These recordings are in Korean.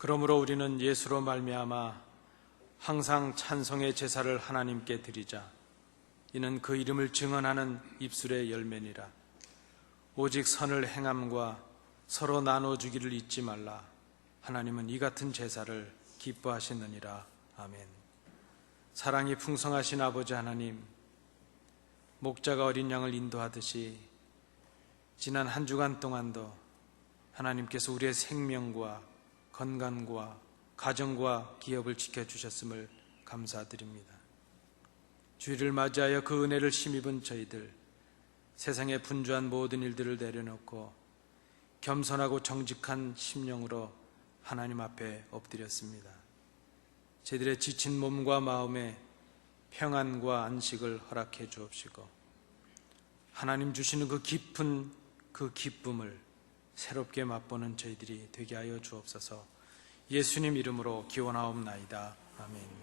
그러므로 우리는 예수로 말미암아 항상 찬송의 제사를 하나님께 드리자. 이는 그 이름을 증언하는 입술의 열매니라. 오직 선을 행함과 서로 나눠주기를 잊지 말라. 하나님은 이 같은 제사를 기뻐하시느니라. 아멘. 사랑이 풍성하신 아버지 하나님, 목자가 어린 양을 인도하듯이 지난 한 주간 동안도 하나님께서 우리의 생명과 건강과 가정과 기업을 지켜주셨음을 감사드립니다. 주일을 맞이하여 그 은혜를 힘입은 저희들, 세상에 분주한 모든 일들을 내려놓고 겸손하고 정직한 심령으로 하나님 앞에 엎드렸습니다. 저희들의 지친 몸과 마음에 평안과 안식을 허락해 주옵시고, 하나님 주시는 그 깊은 그 기쁨을 새롭게 맛보는 저희들이 되게 하여 주옵소서. 예수님 이름으로 기원하옵나이다. 아멘.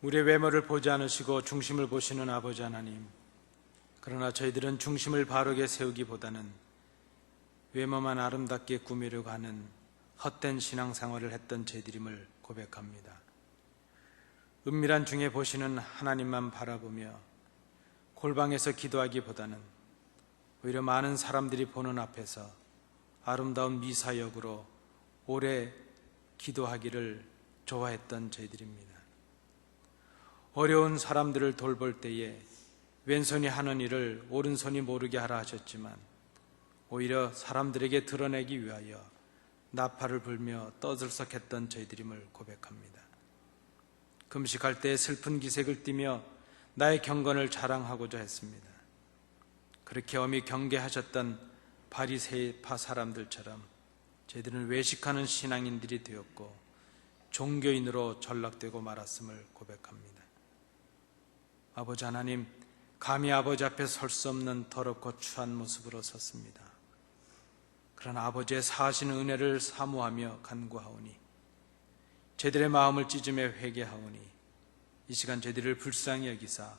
우리의 외모를 보지 않으시고 중심을 보시는 아버지 하나님, 그러나 저희들은 중심을 바르게 세우기보다는 외모만 아름답게 꾸미려고 하는 헛된 신앙생활을 했던 저희들임을 고백합니다. 은밀한 중에 보시는 하나님만 바라보며 골방에서 기도하기보다는 오히려 많은 사람들이 보는 앞에서 아름다운 미사역으로 오래 기도하기를 좋아했던 저희들입니다. 어려운 사람들을 돌볼 때에 왼손이 하는 일을 오른손이 모르게 하라 하셨지만, 오히려 사람들에게 드러내기 위하여 나팔을 불며 떠들썩했던 저희들임을 고백합니다. 금식할 때 슬픈 기색을 띠며 나의 경건을 자랑하고자 했습니다. 그렇게 엄히 경계하셨던 바리새파 사람들처럼 저희들은 외식하는 신앙인들이 되었고 종교인으로 전락되고 말았음을 고백합니다. 아버지 하나님, 감히 아버지 앞에 설 수 없는 더럽고 추한 모습으로 섰습니다. 그러나 아버지의 사하신 은혜를 사모하며 간구하오니, 저희들의 마음을 찢으며 회개하오니, 이 시간 저희들을 불쌍히 여기사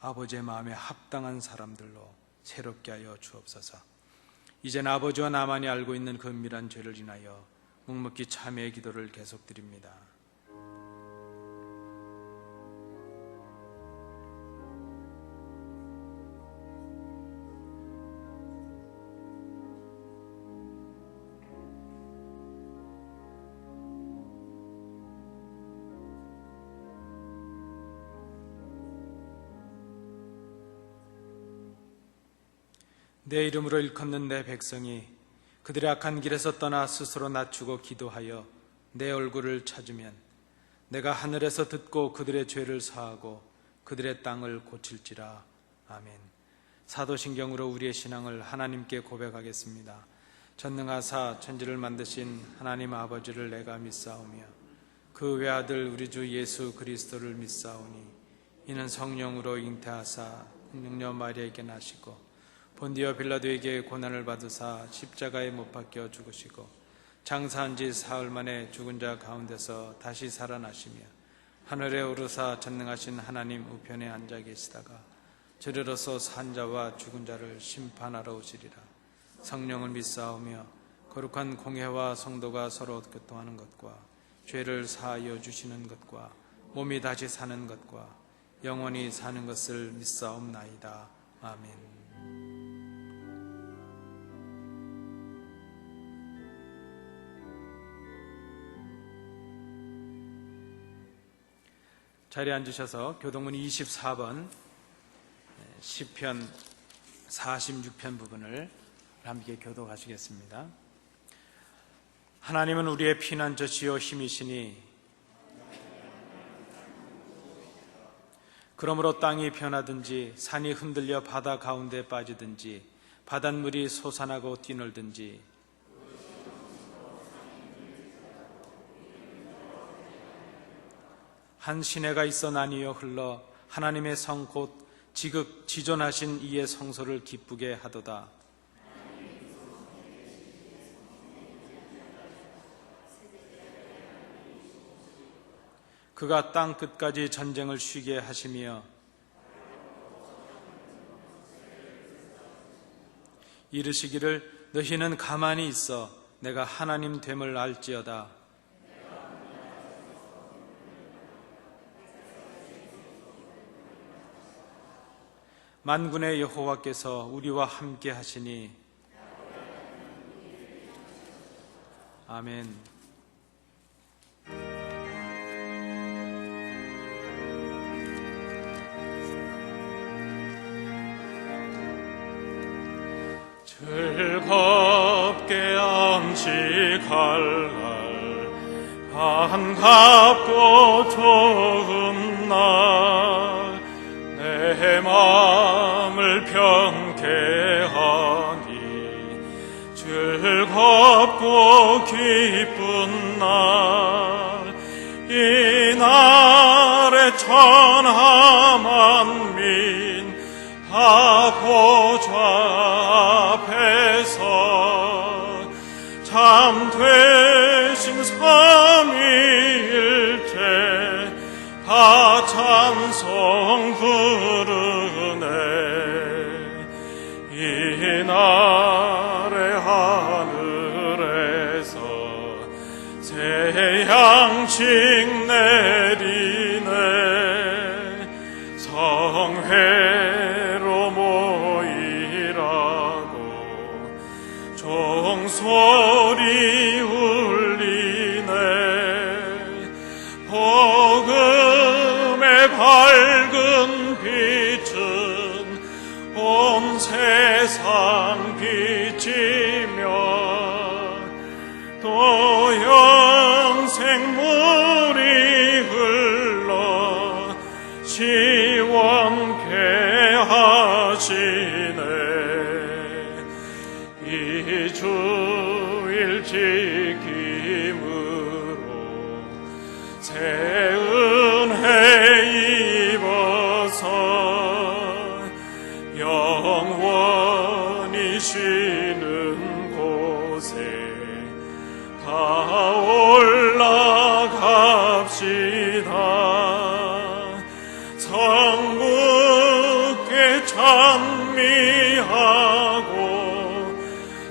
아버지의 마음에 합당한 사람들로 새롭게 하여 주옵소서. 이젠 아버지와 나만이 알고 있는 그 은밀한 죄를 인하여 묵묵히 참회의 기도를 계속드립니다. 내 이름으로 일컫는 내 백성이 그들의 악한 길에서 떠나 스스로 낮추고 기도하여 내 얼굴을 찾으면 내가 하늘에서 듣고 그들의 죄를 사하고 그들의 땅을 고칠지라. 아멘. 사도신경으로 우리의 신앙을 하나님께 고백하겠습니다. 전능하사 천지를 만드신 하나님 아버지를 내가 믿사오며 그 외아들 우리 주 예수 그리스도를 믿사오니, 이는 성령으로 잉태하사 능력 마리아에게 나시고 본디오 빌라도에게 고난을 받으사 십자가에 못 박혀 죽으시고 장사한 지 사흘 만에 죽은 자 가운데서 다시 살아나시며 하늘에 오르사 전능하신 하나님 우편에 앉아 계시다가 저리로서 산 자와 죽은 자를 심판하러 오시리라. 성령을 믿사오며 거룩한 공회와 성도가 서로 교통하는 것과 죄를 사하여 주시는 것과 몸이 다시 사는 것과 영원히 사는 것을 믿사옵나이다. 아멘. 자리에 앉으셔서 교동문 24번 시편 46편 부분을 함께 교독하시겠습니다. 하나님은 우리의 피난처시요 힘이시니 그러므로 땅이 변하든지 산이 흔들려 바다 가운데 빠지든지 바닷물이 솟아나고 뛰놀든지 한 시내가 있어 나뉘어 흘러 하나님의 성 곧 지존하신 이의 성소를 기쁘게 하도다. 그가 땅 끝까지 전쟁을 쉬게 하시며 이르시기를 너희는 가만히 있어 내가 하나님 됨을 알지어다. 만군의 여호와께서 우리와 함께 하시니 아멘. 즐겁게 안식할 날 반갑고 좋은 날 내 마음을 평케하니 즐겁고 기쁜 날 이 날에 천하 만민 다 보좌 참 되신 삼위일체 다 찬송 부르네. 이 날의 하늘에서 새 양식 내리네. 성회로 모이라고 종소리 울리네. 복음의 밝은 빛은 온 세상 비치며 또 영생물이 흘러 시원케 하시네. 이 주일 지킴으로 새 은혜 입어서 영원히 쉬는 곳에 다 올라갑시다. 성부께 찬미하고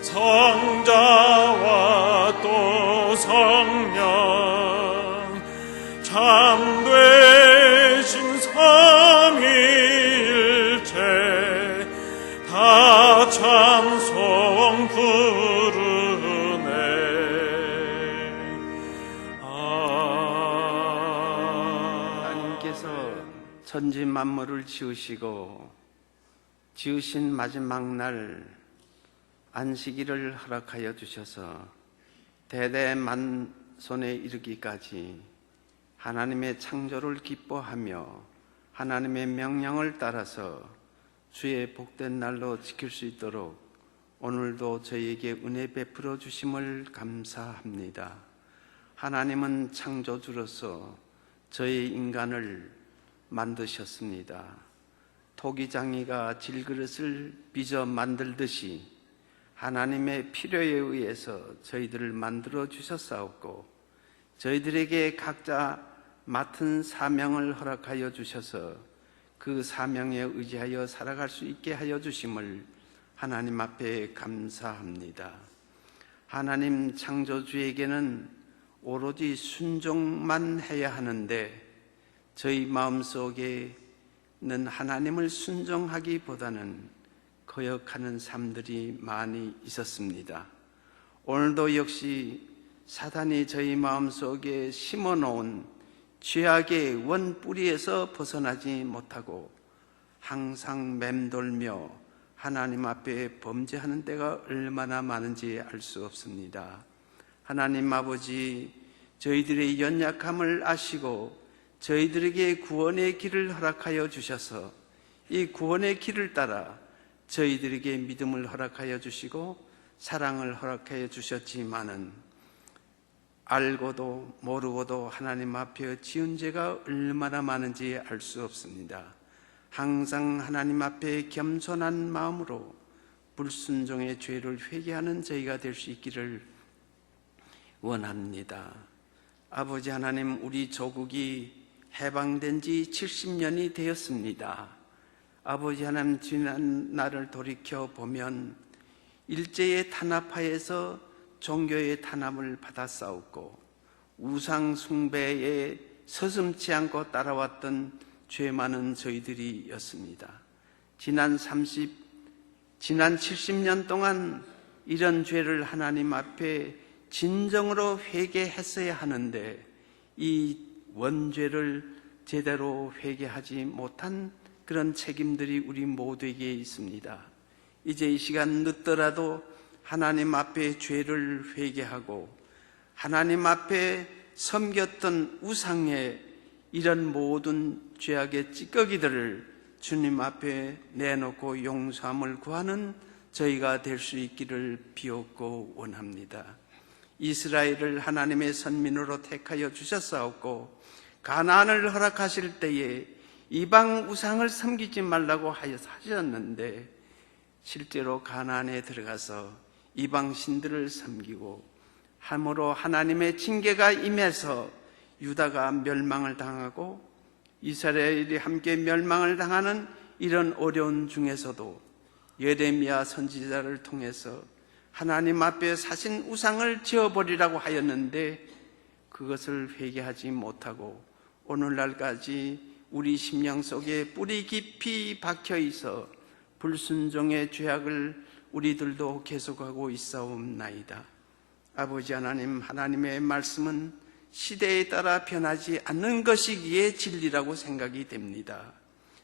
성자와 또 성령 참되신 삼위일체 다 찬송 부르네. 하나님께서 천지 만물을 지으시고 지으신 마지막 날 안식일을 허락하여 주셔서 대대만손에 이르기까지 하나님의 창조를 기뻐하며 하나님의 명령을 따라서 주의 복된 날로 지킬 수 있도록 오늘도 저희에게 은혜 베풀어 주심을 감사합니다. 하나님은 창조주로서 저희 인간을 만드셨습니다. 토기장이가 질그릇을 빚어 만들듯이 하나님의 필요에 의해서 저희들을 만들어 주셨사옵고 저희들에게 각자 맡은 사명을 허락하여 주셔서 그 사명에 의지하여 살아갈 수 있게 하여 주심을 하나님 앞에 감사합니다. 하나님 창조주에게는 오로지 순종만 해야 하는데 저희 마음속에는 하나님을 순종하기보다는 거역하는 삶들이 많이 있었습니다. 오늘도 역시 사단이 저희 마음속에 심어놓은 죄악의 원뿌리에서 벗어나지 못하고 항상 맴돌며 하나님 앞에 범죄하는 때가 얼마나 많은지 알 수 없습니다. 하나님 아버지, 저희들의 연약함을 아시고 저희들에게 구원의 길을 허락하여 주셔서 이 구원의 길을 따라 저희들에게 믿음을 허락하여 주시고 사랑을 허락하여 주셨지만은 알고도 모르고도 하나님 앞에 지은 죄가 얼마나 많은지 알 수 없습니다. 항상 하나님 앞에 겸손한 마음으로 불순종의 죄를 회개하는 저희가 될 수 있기를 원합니다. 아버지 하나님, 우리 조국이 해방된 지 70년이 되었습니다. 아버지 하나님, 지난 날을 돌이켜 보면 일제의 탄압하에서 종교의 탄압을 받아 싸웠고 우상 숭배에 서슴지 않고 따라왔던 죄 많은 저희들이었습니다. 지난 70년 동안 이런 죄를 하나님 앞에 진정으로 회개했어야 하는데 이 원죄를 제대로 회개하지 못한 그런 책임들이 우리 모두에게 있습니다. 이제 이 시간 늦더라도 하나님 앞에 죄를 회개하고 하나님 앞에 섬겼던 우상의 이런 모든 죄악의 찌꺼기들을 주님 앞에 내놓고 용서함을 구하는 저희가 될 수 있기를 비옵고 원합니다. 이스라엘을 하나님의 선민으로 택하여 주셨사옵고 가나안을 허락하실 때에 이방 우상을 섬기지 말라고 하셨는데 실제로 가나안에 들어가서 이방 신들을 섬기고 함으로 하나님의 징계가 임해서 유다가 멸망을 당하고 이스라엘이 함께 멸망을 당하는 이런 어려운 중에서도 예레미야 선지자를 통해서 하나님 앞에 사신 우상을 지어버리라고 하였는데 그것을 회개하지 못하고 오늘날까지 우리 심령 속에 뿌리 깊이 박혀 있어 불순종의 죄악을 우리들도 계속하고 있사옵나이다. 아버지 하나님, 하나님의 말씀은 시대에 따라 변하지 않는 것이기에 진리라고 생각이 됩니다.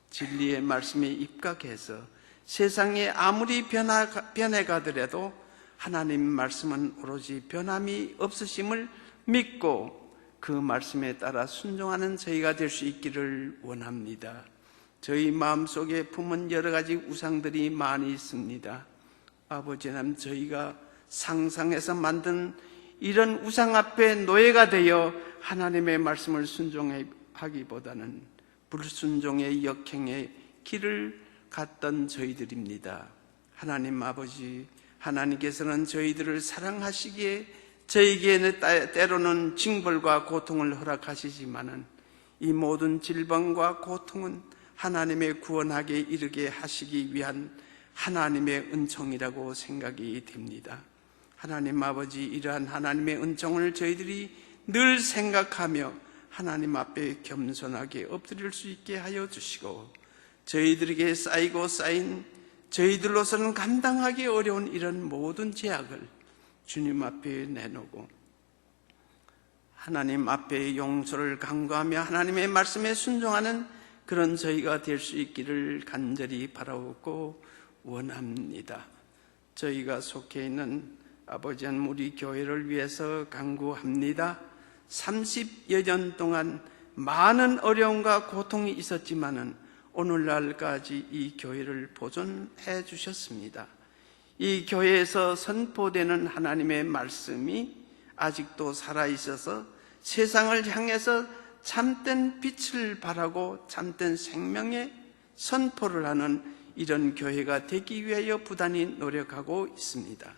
진리의 말씀에 입각해서 세상에 아무리 변해가더라도 하나님 말씀은 오로지 변함이 없으심을 믿고 그 말씀에 따라 순종하는 저희가 될 수 있기를 원합니다. 저희 마음속에 품은 여러 가지 우상들이 많이 있습니다. 아버지 하나님, 저희가 상상해서 만든 이런 우상 앞에 노예가 되어 하나님의 말씀을 순종하기보다는 불순종의 역행의 길을 갔던 저희들입니다. 하나님 아버지, 하나님께서는 저희들을 사랑하시기에 저희에게 때로는 징벌과 고통을 허락하시지만은 이 모든 질병과 고통은 하나님의 구원하게 이르게 하시기 위한 하나님의 은총이라고 생각이 됩니다. 하나님 아버지, 이러한 하나님의 은총을 저희들이 늘 생각하며 하나님 앞에 겸손하게 엎드릴 수 있게 하여 주시고 저희들에게 쌓이고 쌓인 저희들로서는 감당하기 어려운 이런 모든 죄악을 주님 앞에 내놓고 하나님 앞에 용서를 간구하며 하나님의 말씀에 순종하는 그런 저희가 될 수 있기를 간절히 바라옵고 원합니다. 저희가 속해 있는 아버지 하나님, 우리 교회를 위해서 간구합니다. 30여 년 동안 많은 어려움과 고통이 있었지만은 오늘날까지 이 교회를 보존해 주셨습니다. 이 교회에서 선포되는 하나님의 말씀이 아직도 살아있어서 세상을 향해서 참된 빛을 발하고 참된 생명의 선포를 하는 이런 교회가 되기 위하여 부단히 노력하고 있습니다.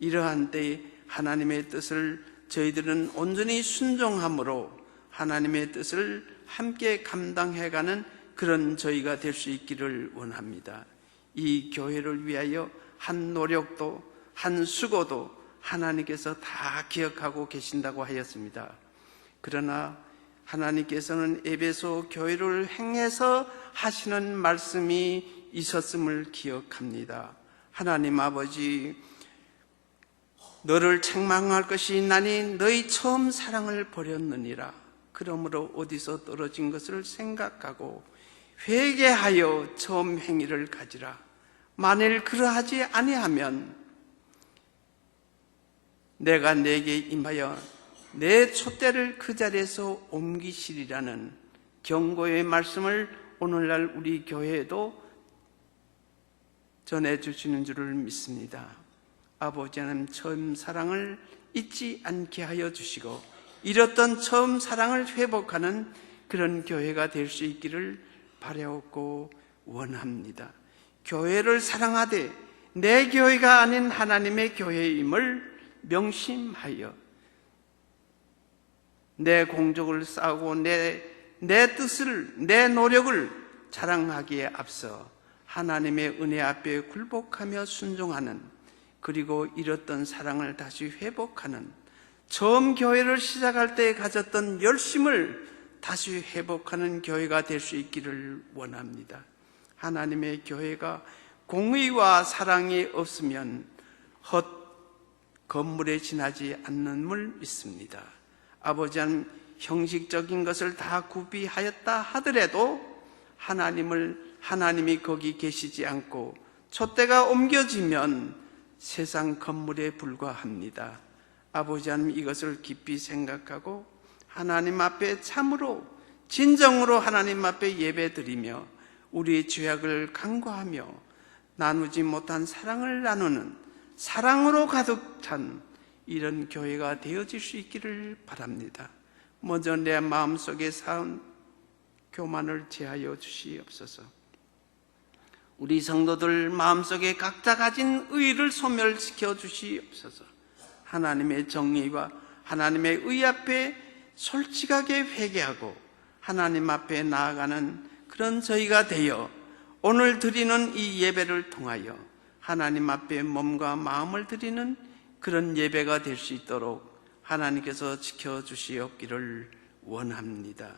이러한 때에 하나님의 뜻을 저희들은 온전히 순종함으로 하나님의 뜻을 함께 감당해가는 그런 저희가 될 수 있기를 원합니다. 이 교회를 위하여 한 노력도 한 수고도 하나님께서 다 기억하고 계신다고 하였습니다. 그러나 하나님께서는 에베소 교회를 향해서 하시는 말씀이 있었음을 기억합니다. 하나님 아버지, 너를 책망할 것이 있나니 너희 처음 사랑을 버렸느니라. 그러므로 어디서 떨어진 것을 생각하고 회개하여 처음 행위를 가지라. 만일 그러하지 아니하면 내가 네게 임하여 내 촛대를 그 자리에서 옮기시리라는 경고의 말씀을 오늘날 우리 교회에도 전해주시는 줄을 믿습니다. 아버지 하나님, 처음 사랑을 잊지 않게 하여 주시고 잃었던 처음 사랑을 회복하는 그런 교회가 될 수 있기를 바라옵고 원합니다. 교회를 사랑하되 내 교회가 아닌 하나님의 교회임을 명심하여 내 공적을 쌓고 내 뜻을, 내 노력을 자랑하기에 앞서 하나님의 은혜 앞에 굴복하며 순종하는, 그리고 잃었던 사랑을 다시 회복하는, 처음 교회를 시작할 때 가졌던 열심을 다시 회복하는 교회가 될 수 있기를 원합니다. 하나님의 교회가 공의와 사랑이 없으면 헛 건물에 지나지 않는 줄 믿습니다. 아버지 하나님, 형식적인 것을 다 구비하였다 하더라도 하나님이 거기 계시지 않고 촛대가 옮겨지면 세상 건물에 불과합니다. 아버지 하나님, 이것을 깊이 생각하고 하나님 앞에 참으로 진정으로 하나님 앞에 예배드리며 우리의 죄악을 간구하며 나누지 못한 사랑을 나누는, 사랑으로 가득 찬 이런 교회가 되어질 수 있기를 바랍니다. 먼저 내 마음속에 쌓은 교만을 제하여 주시옵소서. 우리 성도들 마음속에 각자 가진 의를 소멸시켜 주시옵소서. 하나님의 정의와 하나님의 의 앞에 솔직하게 회개하고 하나님 앞에 나아가는 그런 저희가 되어 오늘 드리는 이 예배를 통하여 하나님 앞에 몸과 마음을 드리는 그런 예배가 될 수 있도록 하나님께서 지켜주시옵기를 원합니다.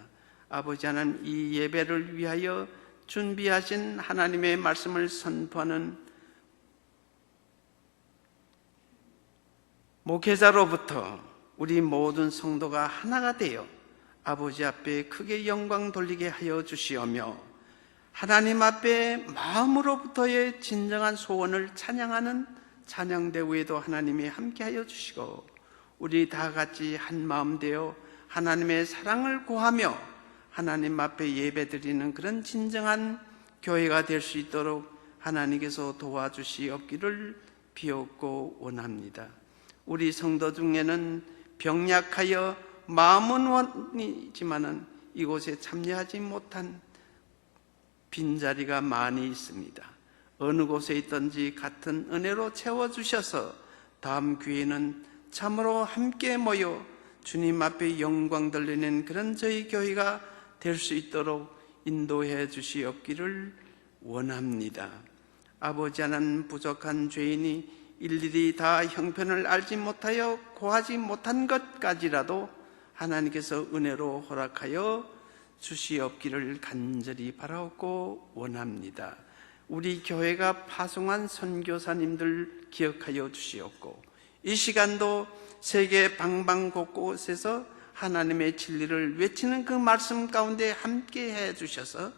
아버지 하나님, 이 예배를 위하여 준비하신 하나님의 말씀을 선포하는 목회자로부터 우리 모든 성도가 하나가 되어 아버지 앞에 크게 영광 돌리게 하여 주시오며 하나님 앞에 마음으로부터의 진정한 소원을 찬양하는 찬양대회에도 하나님이 함께하여 주시고 우리 다 같이 한 마음 되어 하나님의 사랑을 구하며 하나님 앞에 예배드리는 그런 진정한 교회가 될 수 있도록 하나님께서 도와주시옵기를 비옵고 원합니다. 우리 성도 중에는 병약하여 마음은 원이지만은 이곳에 참여하지 못한 빈자리가 많이 있습니다. 어느 곳에 있든지 같은 은혜로 채워주셔서 다음 기회에는 참으로 함께 모여 주님 앞에 영광 돌리는 그런 저희 교회가 될 수 있도록 인도해 주시옵기를 원합니다. 아버지 하나님, 부족한 죄인이 일일이 다 형편을 알지 못하여 고하지 못한 것까지라도 하나님께서 은혜로 허락하여 주시옵기를 간절히 바라옵고 원합니다. 우리 교회가 파송한 선교사님들 기억하여 주시옵고 이 시간도 세계 방방곳곳에서 하나님의 진리를 외치는 그 말씀 가운데 함께 해주셔서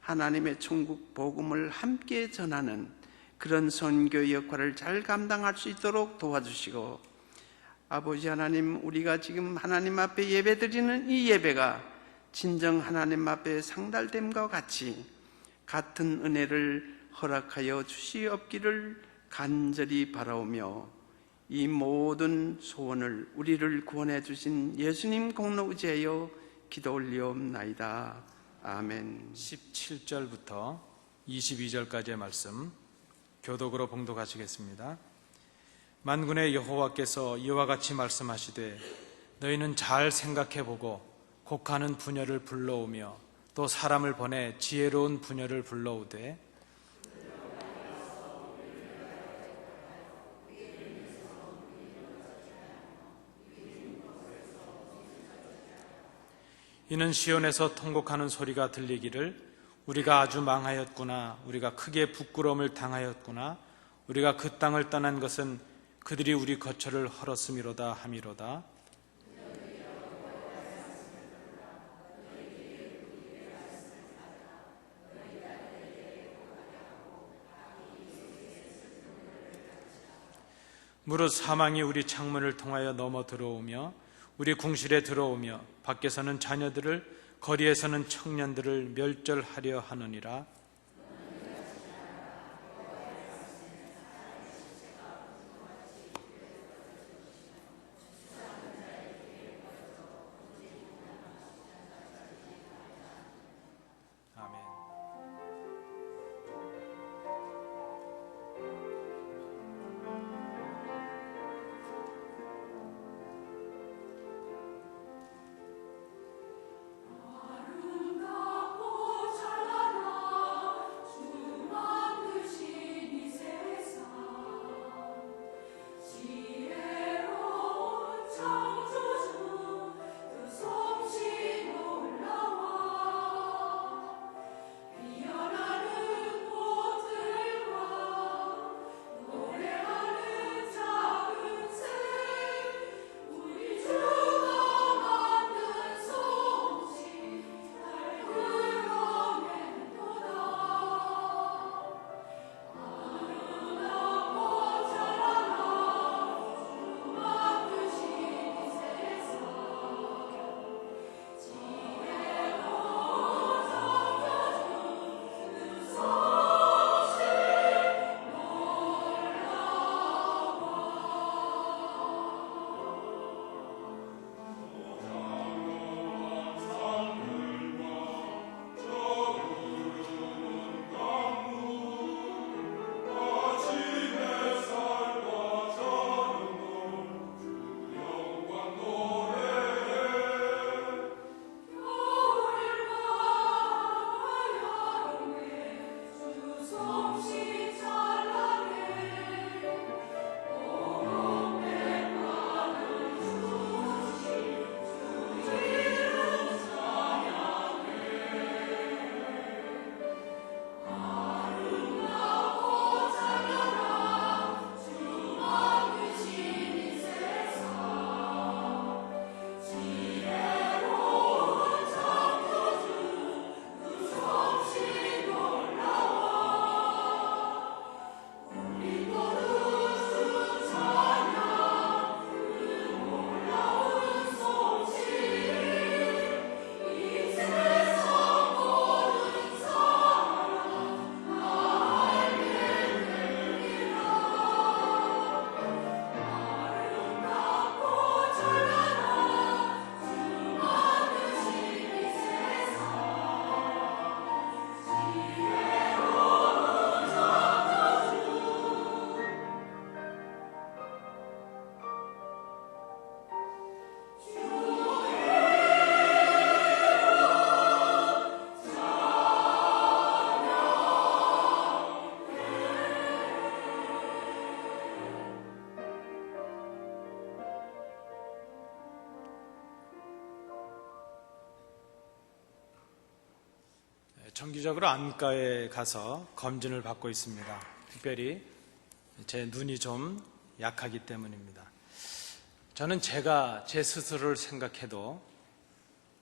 하나님의 천국 복음을 함께 전하는 그런 선교 역할을 잘 감당할 수 있도록 도와주시고 아버지 하나님, 우리가 지금 하나님 앞에 예배드리는 이 예배가 진정 하나님 앞에 상달됨과 같이 같은 은혜를 허락하여 주시옵기를 간절히 바라오며 이 모든 소원을 우리를 구원해 주신 예수님 공로 의지하여 기도 올리옵나이다. 아멘. 17절부터 22절까지의 말씀 교독으로 봉독하시겠습니다. 만군의 여호와께서 이와 같이 말씀하시되 너희는 잘 생각해보고 곡하는 부녀를 불러오며 또 사람을 보내 지혜로운 부녀를 불러오되 이는 시온에서 통곡하는 소리가 들리기를 우리가 아주 망하였구나, 우리가 크게 부끄러움을 당하였구나, 우리가 그 땅을 떠난 것은 그들이 우리 거처를 헐었음이로다 함이로다. 무릇 사망이 우리 창문을 통하여 넘어 들어오며 우리 궁실에 들어오며 밖에서는 자녀들을 거리에서는 청년들을 멸절하려 하느니라. 아멘. 정기적으로 안과에 가서 검진을 받고 있습니다. 특별히 제 눈이 좀 약하기 때문입니다. 저는 제가 제 스스로를 생각해도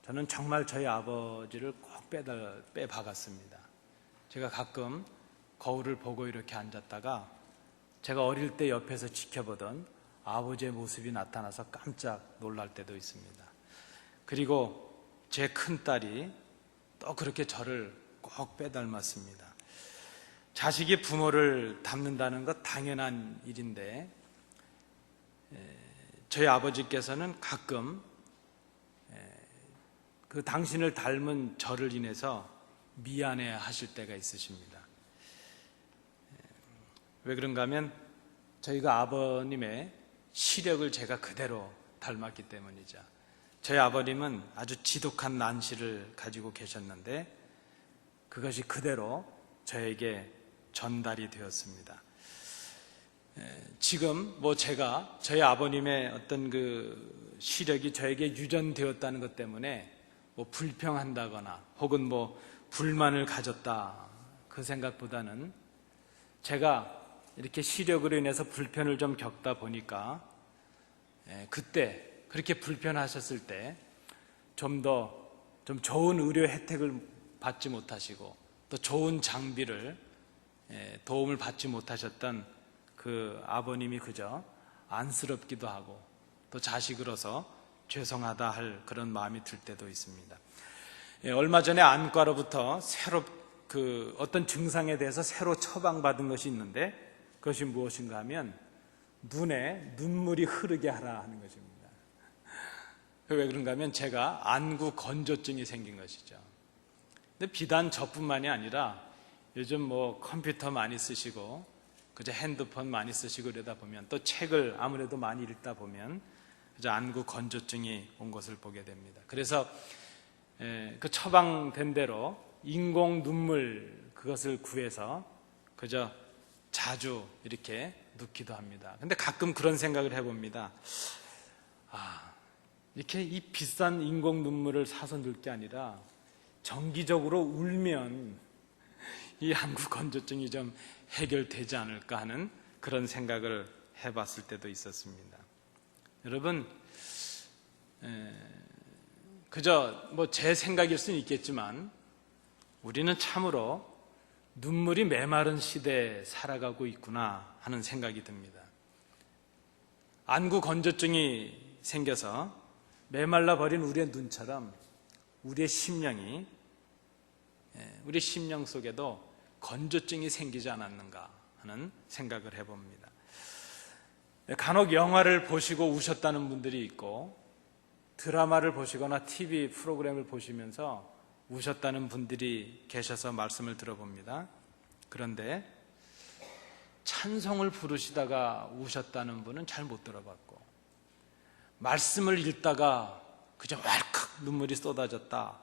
저는 정말 저희 아버지를 꼭 빼박았습니다. 제가 가끔 거울을 보고 이렇게 앉았다가 제가 어릴 때 옆에서 지켜보던 아버지의 모습이 나타나서 깜짝 놀랄 때도 있습니다. 그리고 제 큰딸이 또 그렇게 저를 꼭 빼닮았습니다. 자식이 부모를 닮는다는 것 당연한 일인데 저희 아버지께서는 가끔 그 당신을 닮은 저를 인해서 미안해 하실 때가 있으십니다. 왜 그런가 하면 저희가 아버님의 시력을 제가 그대로 닮았기 때문이죠. 저희 아버님은 아주 지독한 난시를 가지고 계셨는데 그것이 그대로 저에게 전달이 되었습니다. 지금 제가 저희 아버님의 어떤 그 시력이 저에게 유전되었다는 것 때문에 불평한다거나 혹은 불만을 가졌다 그 생각보다는 제가 이렇게 시력으로 인해서 불편을 좀 겪다 보니까 그때 그렇게 불편하셨을 때 좀 좋은 의료 혜택을 받지 못하시고 또 좋은 장비를 도움을 받지 못하셨던 그 아버님이 그저 안쓰럽기도 하고 또 자식으로서 죄송하다 할 그런 마음이 들 때도 있습니다. 얼마 전에 안과로부터 새로 어떤 증상에 대해서 새로 처방받은 것이 있는데 그것이 무엇인가 하면 눈에 눈물이 흐르게 하라 하는 것입니다. 왜 그런가 하면 제가 안구 건조증이 생긴 것이죠. 근데 비단 저뿐만이 아니라 요즘 컴퓨터 많이 쓰시고 그저 핸드폰 많이 쓰시고 그러다 보면 또 책을 아무래도 많이 읽다 보면 그저 안구 건조증이 온 것을 보게 됩니다. 그래서 그 처방된 대로 인공 눈물 그것을 구해서 그저 자주 이렇게 눕기도 합니다. 근데 가끔 그런 생각을 해봅니다. 이렇게 이 비싼 인공 눈물을 사서 넣을 게 아니라 정기적으로 울면 이 안구 건조증이 좀 해결되지 않을까 하는 그런 생각을 해봤을 때도 있었습니다. 여러분, 그저 제 생각일 수는 있겠지만 우리는 참으로 눈물이 메마른 시대에 살아가고 있구나 하는 생각이 듭니다. 안구 건조증이 생겨서 메말라 버린 우리의 눈처럼 우리의 심령 속에도 건조증이 생기지 않았는가 하는 생각을 해봅니다. 간혹 영화를 보시고 우셨다는 분들이 있고 드라마를 보시거나 TV 프로그램을 보시면서 우셨다는 분들이 계셔서 말씀을 들어봅니다. 그런데 찬송을 부르시다가 우셨다는 분은 잘 못 들어봤고 말씀을 읽다가 그저 왈칵 눈물이 쏟아졌다,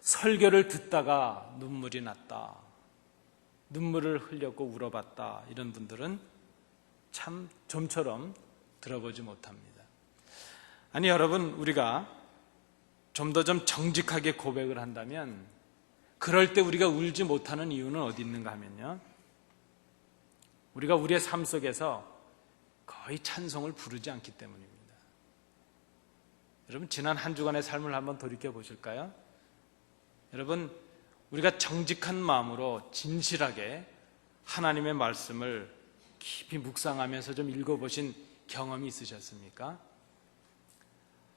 설교를 듣다가 눈물이 났다, 눈물을 흘렸고 울어봤다, 이런 분들은 참 좀처럼 들어보지 못합니다. 아니 여러분, 우리가 좀 더 정직하게 고백을 한다면 그럴 때 우리가 울지 못하는 이유는 어디 있는가 하면요, 우리가 우리의 삶 속에서 거의 찬송을 부르지 않기 때문입니다. 여러분, 지난 한 주간의 삶을 한번 돌이켜 보실까요? 여러분, 우리가 정직한 마음으로 진실하게 하나님의 말씀을 깊이 묵상하면서 좀 읽어보신 경험이 있으셨습니까?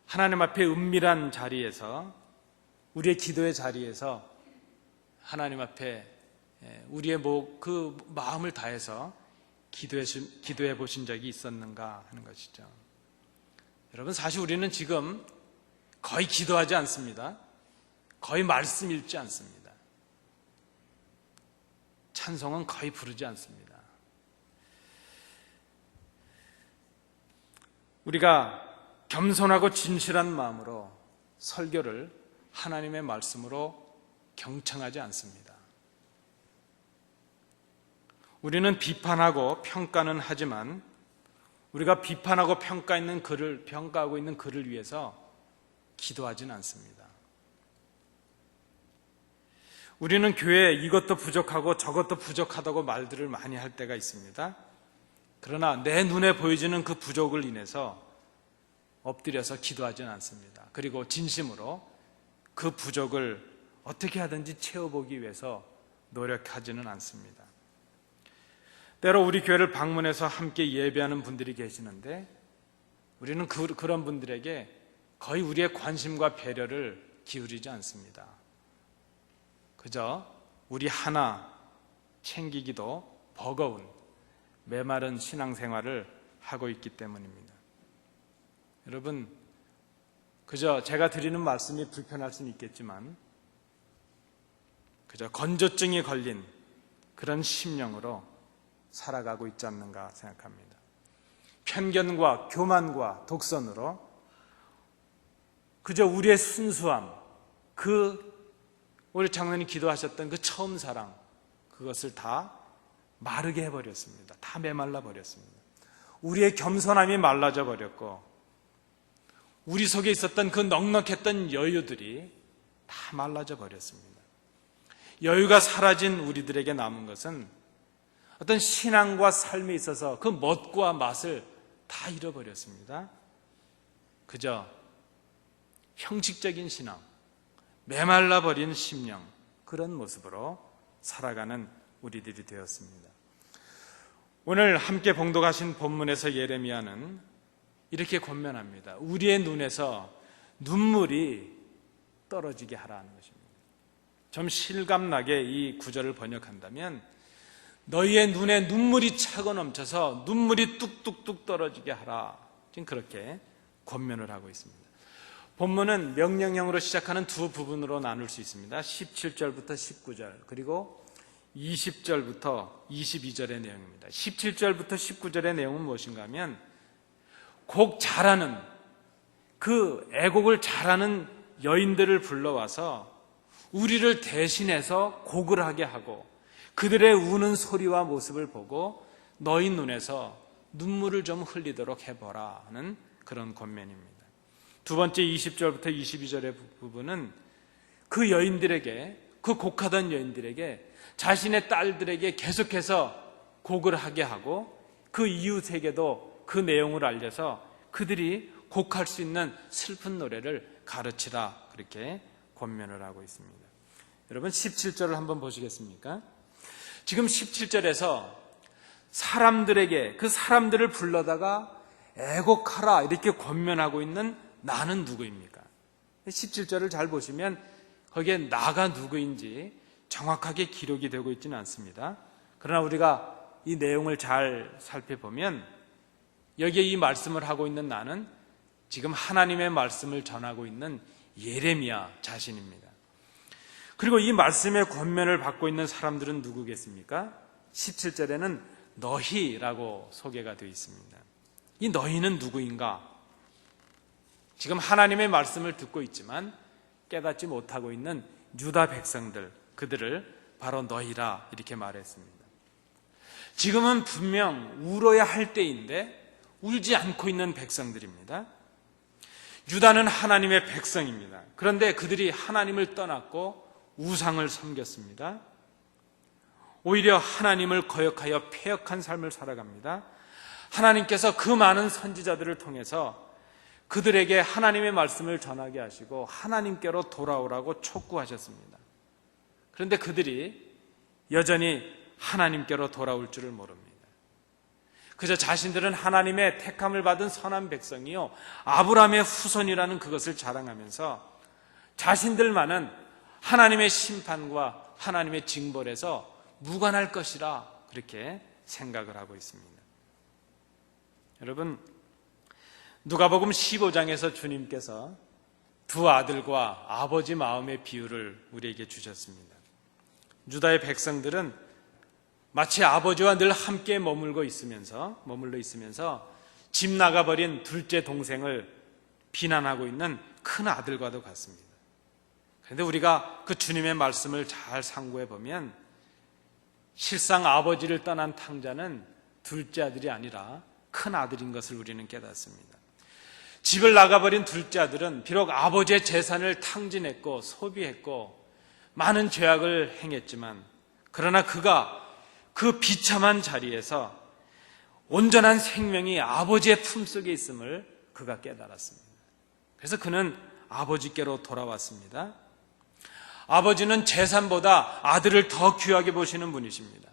하나님 앞에 은밀한 자리에서, 우리의 기도의 자리에서 하나님 앞에 우리의 그 마음을 다해서 기도해 보신 적이 있었는가 하는 것이죠. 여러분, 사실 우리는 지금 거의 기도하지 않습니다. 거의 말씀 읽지 않습니다. 찬송은 거의 부르지 않습니다. 우리가 겸손하고 진실한 마음으로 설교를 하나님의 말씀으로 경청하지 않습니다. 우리는 비판하고 평가는 하지만 우리가 비판하고 평가하고 있는 그를 위해서 기도하지는 않습니다. 우리는 교회에 이것도 부족하고 저것도 부족하다고 말들을 많이 할 때가 있습니다. 그러나 내 눈에 보여지는 그 부족을 인해서 엎드려서 기도하지는 않습니다. 그리고 진심으로 그 부족을 어떻게 하든지 채워보기 위해서 노력하지는 않습니다. 때로 우리 교회를 방문해서 함께 예배하는 분들이 계시는데 우리는 그런 분들에게 거의 우리의 관심과 배려를 기울이지 않습니다. 그저 우리 하나 챙기기도 버거운 메마른 신앙생활을 하고 있기 때문입니다. 여러분, 그저 제가 드리는 말씀이 불편할 수는 있겠지만 그저 건조증이 걸린 그런 심령으로 살아가고 있지 않는가 생각합니다. 편견과 교만과 독선으로 그저 우리의 순수함, 우리 장로님 기도하셨던 그 처음 사랑, 그것을 다 마르게 해버렸습니다. 다 메말라 버렸습니다. 우리의 겸손함이 말라져 버렸고 우리 속에 있었던 그 넉넉했던 여유들이 다 말라져 버렸습니다. 여유가 사라진 우리들에게 남은 것은 어떤 신앙과 삶에 있어서 그 멋과 맛을 다 잃어버렸습니다. 그저 형식적인 신앙, 메말라버린 심령, 그런 모습으로 살아가는 우리들이 되었습니다. 오늘 함께 봉독하신 본문에서 예레미야는 이렇게 권면합니다. 우리의 눈에서 눈물이 떨어지게 하라는 것입니다. 좀 실감나게 이 구절을 번역한다면 너희의 눈에 눈물이 차고 넘쳐서 눈물이 뚝뚝뚝 떨어지게 하라. 지금 그렇게 권면을 하고 있습니다. 본문은 명령형으로 시작하는 두 부분으로 나눌 수 있습니다. 17절부터 19절 그리고 20절부터 22절의 내용입니다. 17절부터 19절의 내용은 무엇인가 하면 곡 잘하는 그 애곡을 잘하는 여인들을 불러와서 우리를 대신해서 곡을 하게 하고 그들의 우는 소리와 모습을 보고 너희 눈에서 눈물을 좀 흘리도록 해보라 하는 그런 권면입니다. 두 번째 20절부터 22절의 부분은 그 여인들에게, 그 곡하던 여인들에게 자신의 딸들에게 계속해서 곡을 하게 하고 그 이웃에게도 그 내용을 알려서 그들이 곡할 수 있는 슬픈 노래를 가르치라 그렇게 권면을 하고 있습니다. 여러분 17절을 한번 보시겠습니까? 지금 17절에서 사람들에게 그 사람들을 불러다가 애곡하라 이렇게 권면하고 있는 나는 누구입니까? 17절을 잘 보시면 거기에 나가 누구인지 정확하게 기록이 되고 있지는 않습니다. 그러나 우리가 이 내용을 잘 살펴보면 여기에 이 말씀을 하고 있는 나는 지금 하나님의 말씀을 전하고 있는 예레미야 자신입니다. 그리고 이 말씀의 권면을 받고 있는 사람들은 누구겠습니까? 17절에는 너희라고 소개가 되어 있습니다. 이 너희는 누구인가? 지금 하나님의 말씀을 듣고 있지만 깨닫지 못하고 있는 유다 백성들, 그들을 바로 너희라 이렇게 말했습니다. 지금은 분명 울어야 할 때인데 울지 않고 있는 백성들입니다. 유다는 하나님의 백성입니다. 그런데 그들이 하나님을 떠났고 우상을 섬겼습니다. 오히려 하나님을 거역하여 패역한 삶을 살아갑니다. 하나님께서 그 많은 선지자들을 통해서 그들에게 하나님의 말씀을 전하게 하시고 하나님께로 돌아오라고 촉구하셨습니다. 그런데 그들이 여전히 하나님께로 돌아올 줄을 모릅니다. 그저 자신들은 하나님의 택함을 받은 선한 백성이요 아브라함의 후손이라는 그것을 자랑하면서 자신들만은 하나님의 심판과 하나님의 징벌에서 무관할 것이라 그렇게 생각을 하고 있습니다. 여러분, 누가복음 15장에서 주님께서 두 아들과 아버지 마음의 비유를 우리에게 주셨습니다. 유다의 백성들은 마치 아버지와 늘 함께 머물러 있으면서 집 나가버린 둘째 동생을 비난하고 있는 큰 아들과도 같습니다. 그런데 우리가 그 주님의 말씀을 잘 상고해 보면 실상 아버지를 떠난 탕자는 둘째 아들이 아니라 큰 아들인 것을 우리는 깨닫습니다. 집을 나가버린 둘째 아들은 비록 아버지의 재산을 탕진했고 소비했고 많은 죄악을 행했지만 그러나 그가 그 비참한 자리에서 온전한 생명이 아버지의 품속에 있음을 그가 깨달았습니다. 그래서 그는 아버지께로 돌아왔습니다. 아버지는 재산보다 아들을 더 귀하게 보시는 분이십니다.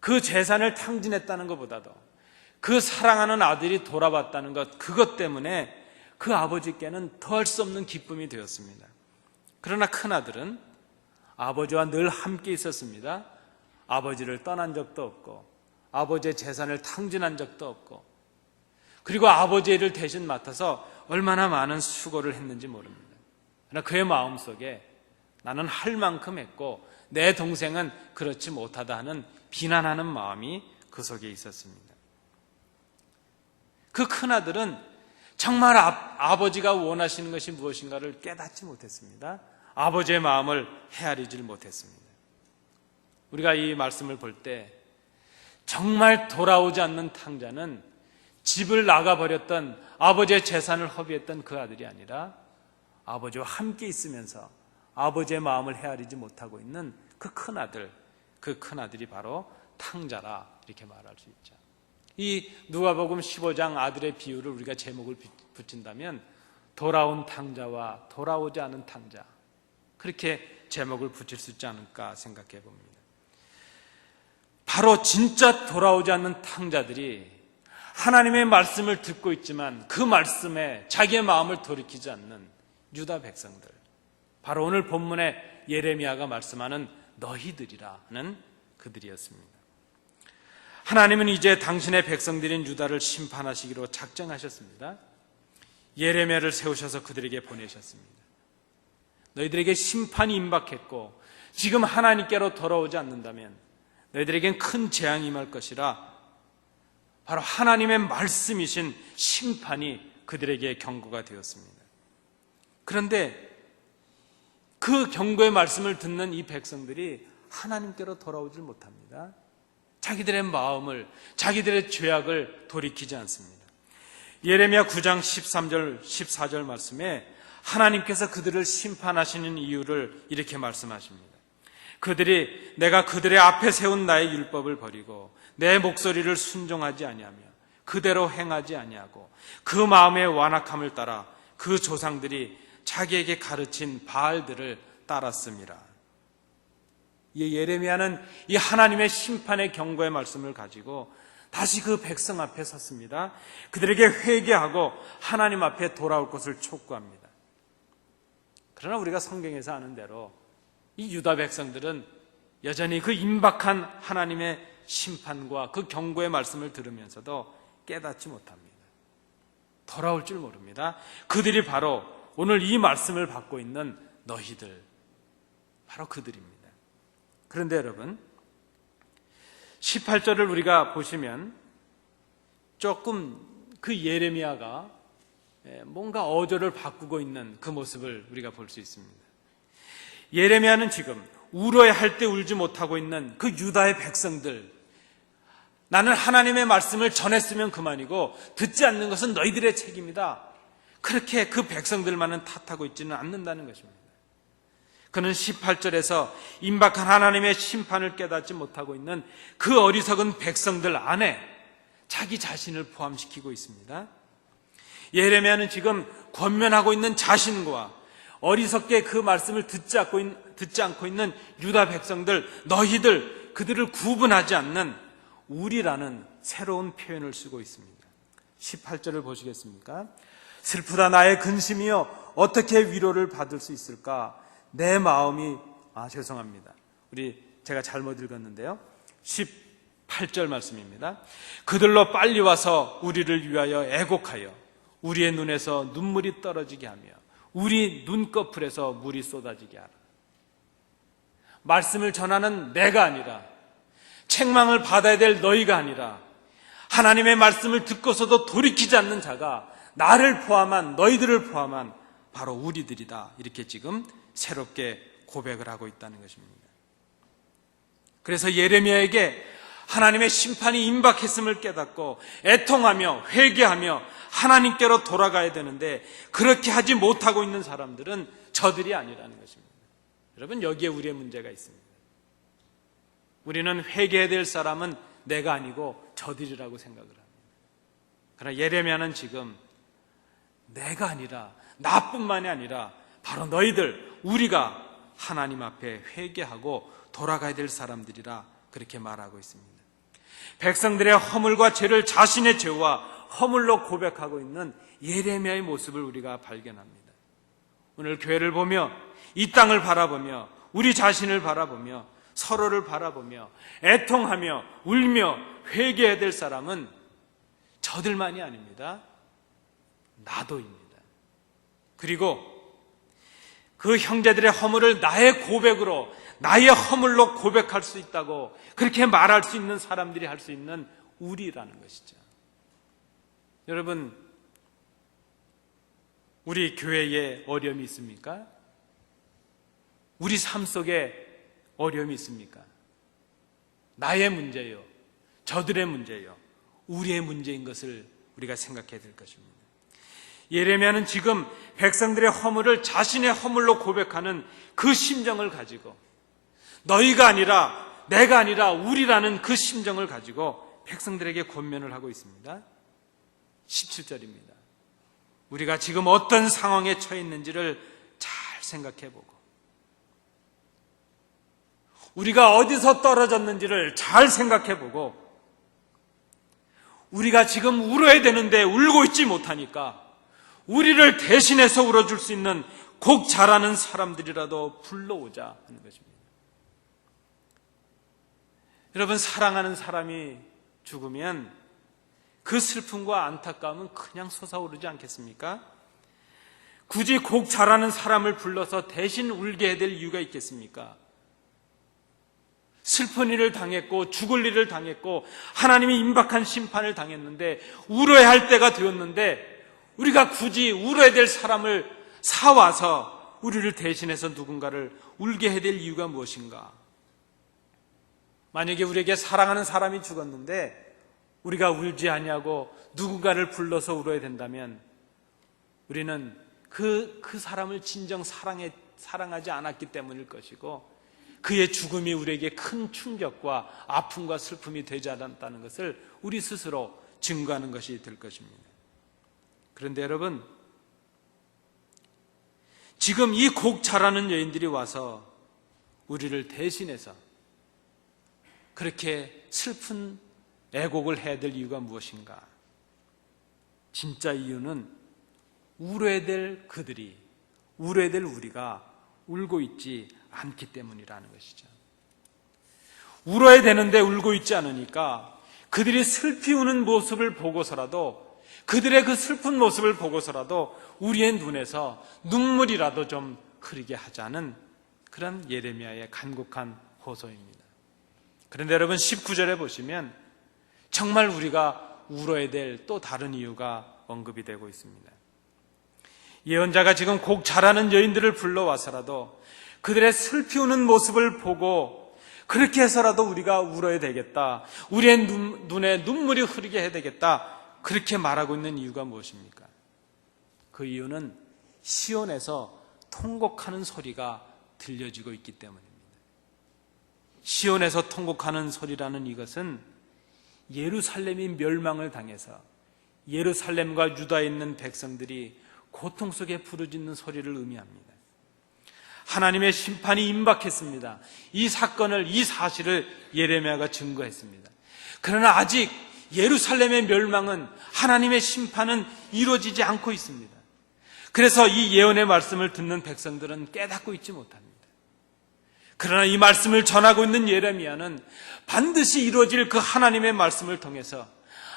그 재산을 탕진했다는 것보다도 그 사랑하는 아들이 돌아왔다는 것, 그것 때문에 그 아버지께는 더할 수 없는 기쁨이 되었습니다. 그러나 큰아들은 아버지와 늘 함께 있었습니다. 아버지를 떠난 적도 없고 아버지의 재산을 탕진한 적도 없고 그리고 아버지의 일을 대신 맡아서 얼마나 많은 수고를 했는지 모릅니다. 그러나 그의 마음속에 나는 할 만큼 했고 내 동생은 그렇지 못하다 하는 비난하는 마음이 그 속에 있었습니다. 그 큰아들은 정말 아버지가 원하시는 것이 무엇인가를 깨닫지 못했습니다. 아버지의 마음을 헤아리질 못했습니다. 우리가 이 말씀을 볼 때 정말 돌아오지 않는 탕자는 집을 나가버렸던 아버지의 재산을 허비했던 그 아들이 아니라 아버지와 함께 있으면서 아버지의 마음을 헤아리지 못하고 있는 그 큰아들, 그 큰아들이 바로 탕자라 이렇게 말할 수 있죠. 이 누가복음 15장 아들의 비유를 우리가 제목을 붙인다면 돌아온 탕자와 돌아오지 않은 탕자, 그렇게 제목을 붙일 수 있지 않을까 생각해 봅니다. 바로 진짜 돌아오지 않는 탕자들이 하나님의 말씀을 듣고 있지만 그 말씀에 자기의 마음을 돌이키지 않는 유다 백성들, 바로 오늘 본문에 예레미야가 말씀하는 너희들이라는 그들이었습니다. 하나님은 이제 당신의 백성들인 유다를 심판하시기로 작정하셨습니다. 예레미야를 세우셔서 그들에게 보내셨습니다. 너희들에게 심판이 임박했고 지금 하나님께로 돌아오지 않는다면 너희들에겐 큰 재앙이 임할 것이라, 바로 하나님의 말씀이신 심판이 그들에게 경고가 되었습니다. 그런데 그 경고의 말씀을 듣는 이 백성들이 하나님께로 돌아오질 못합니다. 자기들의 마음을, 자기들의 죄악을 돌이키지 않습니다. 예레미야 9장 13절 14절 말씀에 하나님께서 그들을 심판하시는 이유를 이렇게 말씀하십니다. 그들이 내가 그들의 앞에 세운 나의 율법을 버리고 내 목소리를 순종하지 아니하며 그대로 행하지 아니하고 그 마음의 완악함을 따라 그 조상들이 자기에게 가르친 바알들을 따랐습니다. 이 예레미야는 이 하나님의 심판의 경고의 말씀을 가지고 다시 그 백성 앞에 섰습니다. 그들에게 회개하고 하나님 앞에 돌아올 것을 촉구합니다. 그러나 우리가 성경에서 아는 대로 이 유다 백성들은 여전히 그 임박한 하나님의 심판과 그 경고의 말씀을 들으면서도 깨닫지 못합니다. 돌아올 줄 모릅니다. 그들이 바로 오늘 이 말씀을 받고 있는 너희들, 바로 그들입니다. 그런데 여러분, 18절을 우리가 보시면 조금 그 예레미야가 뭔가 어조를 바꾸고 있는 그 모습을 우리가 볼 수 있습니다. 예레미야는 지금 울어야 할 때 울지 못하고 있는 그 유다의 백성들, 나는 하나님의 말씀을 전했으면 그만이고 듣지 않는 것은 너희들의 책임이다, 그렇게 그 백성들만은 탓하고 있지는 않는다는 것입니다. 그는 18절에서 임박한 하나님의 심판을 깨닫지 못하고 있는 그 어리석은 백성들 안에 자기 자신을 포함시키고 있습니다. 예레미야는 지금 권면하고 있는 자신과 어리석게 그 말씀을 듣지 않고 있는 유다 백성들, 너희들, 그들을 구분하지 않는 우리라는 새로운 표현을 쓰고 있습니다. 18절을 보시겠습니까? 슬프다 나의 근심이여 어떻게 위로를 받을 수 있을까? 내 마음이 죄송합니다. 제가 잘못 읽었는데요. 18절 말씀입니다. 그들로 빨리 와서 우리를 위하여 애곡하여 우리의 눈에서 눈물이 떨어지게 하며 우리 눈꺼풀에서 물이 쏟아지게 하라. 말씀을 전하는 내가 아니라, 책망을 받아야 될 너희가 아니라, 하나님의 말씀을 듣고서도 돌이키지 않는 자가 나를 포함한, 너희들을 포함한 바로 우리들이다, 이렇게 지금 새롭게 고백을 하고 있다는 것입니다. 그래서 예레미야에게 하나님의 심판이 임박했음을 깨닫고 애통하며 회개하며 하나님께로 돌아가야 되는데 그렇게 하지 못하고 있는 사람들은 저들이 아니라는 것입니다. 여러분, 여기에 우리의 문제가 있습니다. 우리는 회개해야 될 사람은 내가 아니고 저들이라고 생각을 합니다. 그러나 예레미야는 지금 내가 아니라, 나뿐만이 아니라 바로 너희들, 우리가 하나님 앞에 회개하고 돌아가야 될 사람들이라 그렇게 말하고 있습니다. 백성들의 허물과 죄를 자신의 죄와 허물로 고백하고 있는 예레미야의 모습을 우리가 발견합니다. 오늘 교회를 보며, 이 땅을 바라보며, 우리 자신을 바라보며, 서로를 바라보며 애통하며 울며 회개해야 될 사람은 저들만이 아닙니다. 나도입니다. 그리고 그 형제들의 허물을 나의 고백으로, 나의 허물로 고백할 수 있다고 그렇게 말할 수 있는 사람들이 할 수 있는 우리라는 것이죠. 여러분, 우리 교회에 어려움이 있습니까? 우리 삶 속에 어려움이 있습니까? 나의 문제요, 저들의 문제요, 우리의 문제인 것을 우리가 생각해야 될 것입니다. 예레미야는 지금 백성들의 허물을 자신의 허물로 고백하는 그 심정을 가지고, 너희가 아니라, 내가 아니라 우리라는 그 심정을 가지고 백성들에게 권면을 하고 있습니다. 17절입니다. 우리가 지금 어떤 상황에 처해 있는지를 잘 생각해 보고 우리가 어디서 떨어졌는지를 잘 생각해보고 우리가 지금 울어야 되는데 울고 있지 못하니까 우리를 대신해서 울어줄 수 있는 곡 잘하는 사람들이라도 불러오자 하는 것입니다. 여러분, 사랑하는 사람이 죽으면 그 슬픔과 안타까움은 그냥 솟아오르지 않겠습니까? 굳이 곡 잘하는 사람을 불러서 대신 울게 해야 될 이유가 있겠습니까? 슬픈 일을 당했고 죽을 일을 당했고 하나님이 임박한 심판을 당했는데 울어야 할 때가 되었는데 우리가 굳이 울어야 될 사람을 사와서 우리를 대신해서 누군가를 울게 해야 될 이유가 무엇인가? 만약에 우리에게 사랑하는 사람이 죽었는데 우리가 울지 아니하고 누군가를 불러서 울어야 된다면 우리는 그 사람을 진정 사랑하지 않았기 때문일 것이고 그의 죽음이 우리에게 큰 충격과 아픔과 슬픔이 되지 않았다는 것을 우리 스스로 증거하는 것이 될 것입니다. 그런데 여러분, 지금 이 곡 잘하는 여인들이 와서 우리를 대신해서 그렇게 슬픈 애곡을 해야 될 이유가 무엇인가? 진짜 이유는 울어야 될 그들이, 울어야 될 우리가 울고 있지 않기 때문이라는 것이죠. 울어야 되는데 울고 있지 않으니까 그들이 슬피 우는 모습을 보고서라도, 그들의 그 슬픈 모습을 보고서라도 우리의 눈에서 눈물이라도 좀 흐르게 하자는 그런 예레미야의 간곡한 호소입니다. 그런데 여러분, 19절에 보시면 정말 우리가 울어야 될 또 다른 이유가 언급이 되고 있습니다. 예언자가 지금 곡 잘하는 여인들을 불러와서라도 그들의 슬피 우는 모습을 보고 그렇게 해서라도 우리가 울어야 되겠다, 우리의 눈에 눈물이 흐르게 해야 되겠다, 그렇게 말하고 있는 이유가 무엇입니까? 그 이유는 시온에서 통곡하는 소리가 들려지고 있기 때문입니다. 시온에서 통곡하는 소리라는 이것은 예루살렘이 멸망을 당해서 예루살렘과 유다에 있는 백성들이 고통 속에 부르짖는 소리를 의미합니다. 하나님의 심판이 임박했습니다. 이 사건을, 이 사실을 예레미야가 증거했습니다. 그러나 아직 예루살렘의 멸망은, 하나님의 심판은 이루어지지 않고 있습니다. 그래서 이 예언의 말씀을 듣는 백성들은 깨닫고 있지 못합니다. 그러나 이 말씀을 전하고 있는 예레미야는 반드시 이루어질 그 하나님의 말씀을 통해서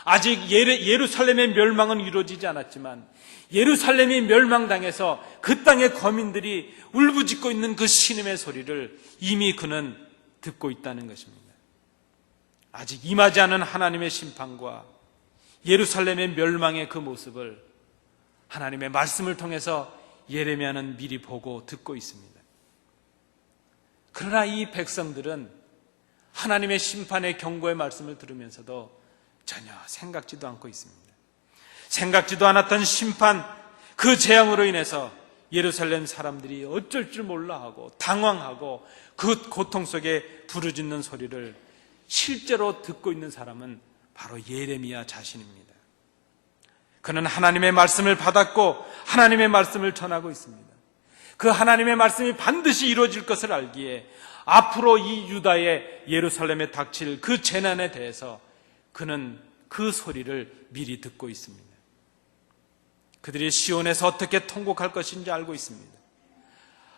아직 예루살렘의 멸망은 이루어지지 않았지만 예루살렘이 멸망당해서 그 땅의 거민들이 울부짖고 있는 그 신음의 소리를 이미 그는 듣고 있다는 것입니다. 아직 임하지 않은 하나님의 심판과 예루살렘의 멸망의 그 모습을 하나님의 말씀을 통해서 예레미야는 미리 보고 듣고 있습니다. 그러나 이 백성들은 하나님의 심판의 경고의 말씀을 들으면서도 전혀 생각지도 않고 있습니다. 생각지도 않았던 심판, 그 재앙으로 인해서 예루살렘 사람들이 어쩔 줄 몰라 하고 당황하고 그 고통 속에 부르짖는 소리를 실제로 듣고 있는 사람은 바로 예레미야 자신입니다. 그는 하나님의 말씀을 받았고 하나님의 말씀을 전하고 있습니다. 그 하나님의 말씀이 반드시 이루어질 것을 알기에 앞으로 이 유다의 예루살렘에 닥칠 그 재난에 대해서 그는 그 소리를 미리 듣고 있습니다. 그들이 시온에서 어떻게 통곡할 것인지 알고 있습니다.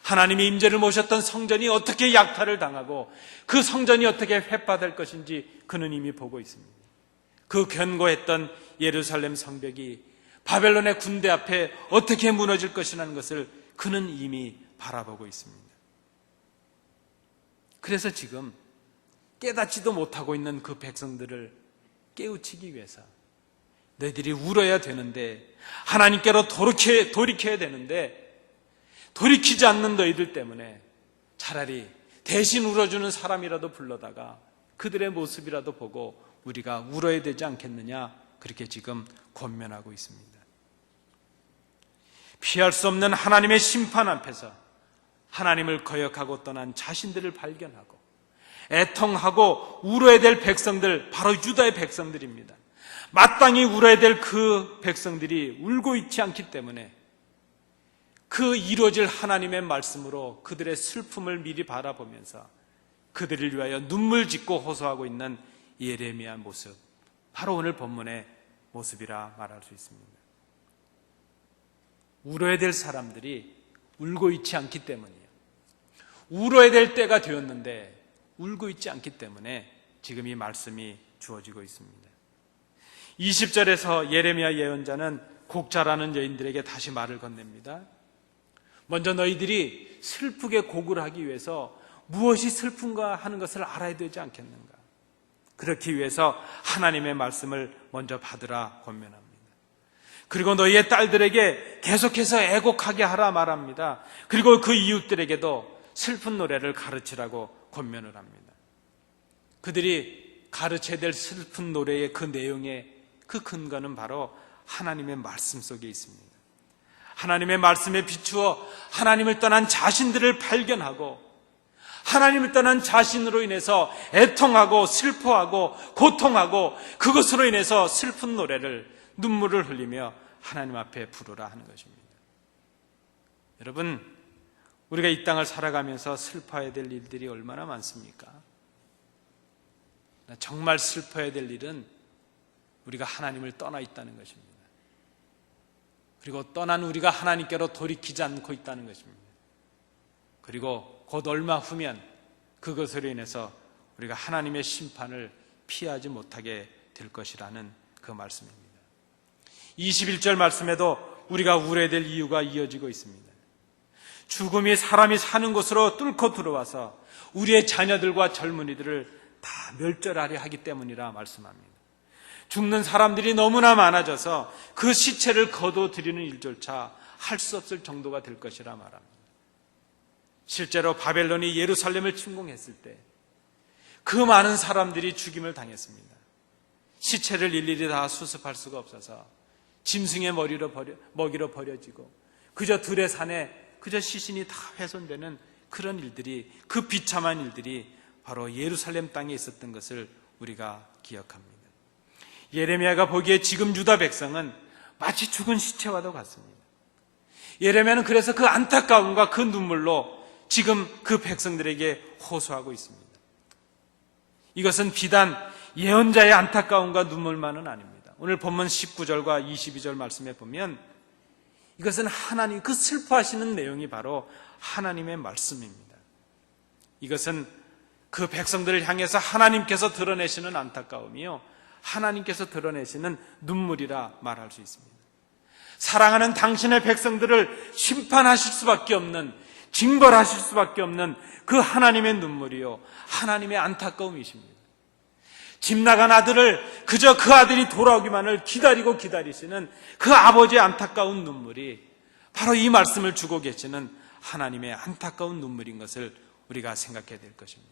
하나님의 임재를 모셨던 성전이 어떻게 약탈을 당하고 그 성전이 어떻게 회파될 것인지 그는 이미 보고 있습니다. 그 견고했던 예루살렘 성벽이 바벨론의 군대 앞에 어떻게 무너질 것이라는 것을 그는 이미 바라보고 있습니다. 그래서 지금 깨닫지도 못하고 있는 그 백성들을 깨우치기 위해서 너희들이 울어야 되는데, 하나님께로 돌이켜야 되는데 돌이키지 않는 너희들 때문에 차라리 대신 울어주는 사람이라도 불러다가 그들의 모습이라도 보고 우리가 울어야 되지 않겠느냐, 그렇게 지금 권면하고 있습니다. 피할 수 없는 하나님의 심판 앞에서 하나님을 거역하고 떠난 자신들을 발견하고 애통하고 울어야 될 백성들, 바로 유다의 백성들입니다. 마땅히 울어야 될 그 백성들이 울고 있지 않기 때문에 그 이루어질 하나님의 말씀으로 그들의 슬픔을 미리 바라보면서 그들을 위하여 눈물 짓고 호소하고 있는 예레미야 모습, 바로 오늘 본문의 모습이라 말할 수 있습니다. 울어야 될 사람들이 울고 있지 않기 때문이에요. 울어야 될 때가 되었는데 울고 있지 않기 때문에 지금 이 말씀이 주어지고 있습니다. 20절에서 예레미야 예언자는 곡자라는 여인들에게 다시 말을 건넵니다. 먼저 너희들이 슬프게 곡을 하기 위해서 무엇이 슬픈가 하는 것을 알아야 되지 않겠는가? 그렇기 위해서 하나님의 말씀을 먼저 받으라 권면합니다. 그리고 너희의 딸들에게 계속해서 애곡하게 하라 말합니다. 그리고 그 이웃들에게도 슬픈 노래를 가르치라고 권면을 합니다. 그들이 가르쳐야 될 슬픈 노래의 그 내용의 그 근거는 바로 하나님의 말씀 속에 있습니다. 하나님의 말씀에 비추어 하나님을 떠난 자신들을 발견하고 하나님을 떠난 자신으로 인해서 애통하고 슬퍼하고 고통하고 그것으로 인해서 슬픈 노래를 눈물을 흘리며 하나님 앞에 부르라 하는 것입니다. 여러분, 우리가 이 땅을 살아가면서 슬퍼해야 될 일들이 얼마나 많습니까? 정말 슬퍼해야 될 일은 우리가 하나님을 떠나 있다는 것입니다. 그리고 떠난 우리가 하나님께로 돌이키지 않고 있다는 것입니다. 그리고 곧 얼마 후면 그것으로 인해서 우리가 하나님의 심판을 피하지 못하게 될 것이라는 그 말씀입니다. 21절 말씀에도 우리가 울어야 될 이유가 이어지고 있습니다. 죽음이 사람이 사는 곳으로 뚫고 들어와서 우리의 자녀들과 젊은이들을 다 멸절하려 하기 때문이라 말씀합니다. 죽는 사람들이 너무나 많아져서 그 시체를 거둬들이는 일조차 할 수 없을 정도가 될 것이라 말합니다. 실제로 바벨론이 예루살렘을 침공했을 때 그 많은 사람들이 죽임을 당했습니다. 시체를 일일이 다 수습할 수가 없어서 짐승의 먹이로 버려지고 그저 들의 산에 그저 시신이 다 훼손되는 그런 일들이, 그 비참한 일들이 바로 예루살렘 땅에 있었던 것을 우리가 기억합니다. 예레미야가 보기에 지금 유다 백성은 마치 죽은 시체와도 같습니다. 예레미야는 그래서 그 안타까움과 그 눈물로 지금 그 백성들에게 호소하고 있습니다. 이것은 비단 예언자의 안타까움과 눈물만은 아닙니다. 오늘 본문 19절과 22절 말씀에 보면 이것은 하나님, 그 슬퍼하시는 내용이 바로 하나님의 말씀입니다. 이것은 그 백성들을 향해서 하나님께서 드러내시는 안타까움이요, 하나님께서 드러내시는 눈물이라 말할 수 있습니다. 사랑하는 당신의 백성들을 심판하실 수밖에 없는, 징벌하실 수밖에 없는 그 하나님의 눈물이요, 하나님의 안타까움이십니다. 집 나간 아들을 그저 그 아들이 돌아오기만을 기다리고 기다리시는 그 아버지의 안타까운 눈물이 바로 이 말씀을 주고 계시는 하나님의 안타까운 눈물인 것을 우리가 생각해야 될 것입니다.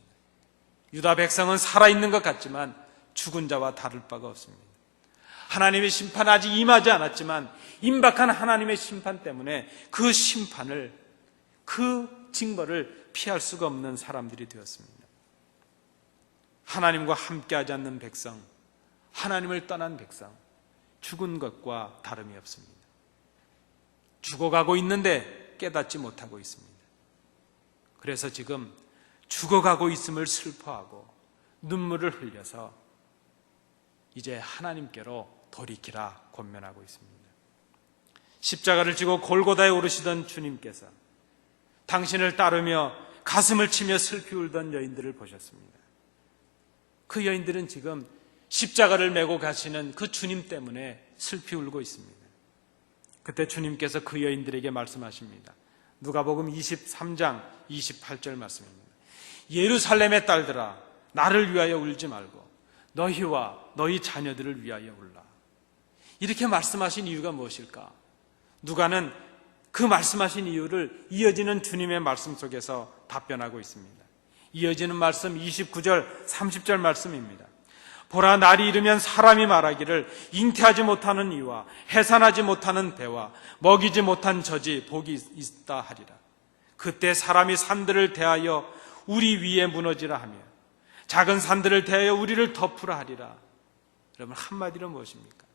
유다 백성은 살아있는 것 같지만 죽은 자와 다를 바가 없습니다. 하나님의 심판은 아직 임하지 않았지만 임박한 하나님의 심판 때문에 그 심판을, 그 징벌을 피할 수가 없는 사람들이 되었습니다. 하나님과 함께하지 않는 백성, 하나님을 떠난 백성, 죽은 것과 다름이 없습니다. 죽어가고 있는데 깨닫지 못하고 있습니다. 그래서 지금 죽어가고 있음을 슬퍼하고 눈물을 흘려서 이제 하나님께로 돌이키라 권면하고 있습니다. 십자가를 지고 골고다에 오르시던 주님께서 당신을 따르며 가슴을 치며 슬피 울던 여인들을 보셨습니다. 그 여인들은 지금 십자가를 메고 가시는 그 주님 때문에 슬피 울고 있습니다. 그때 주님께서 그 여인들에게 말씀하십니다. 누가복음 23장 28절 말씀입니다. 예루살렘의 딸들아, 나를 위하여 울지 말고 너희와 너희 자녀들을 위하여 울라. 이렇게 말씀하신 이유가 무엇일까? 누가는 그 말씀하신 이유를 이어지는 주님의 말씀 속에서 답변하고 있습니다. 이어지는 말씀 29절 30절 말씀입니다. 보라, 날이 이르면 사람이 말하기를 잉태하지 못하는 이와 해산하지 못하는 배와 먹이지 못한 젖이 복이 있다 하리라. 그때 사람이 산들을 대하여 우리 위에 무너지라 하며 작은 산들을 대하여 우리를 덮으라 하리라. 여러분, 한마디로 무엇입니까?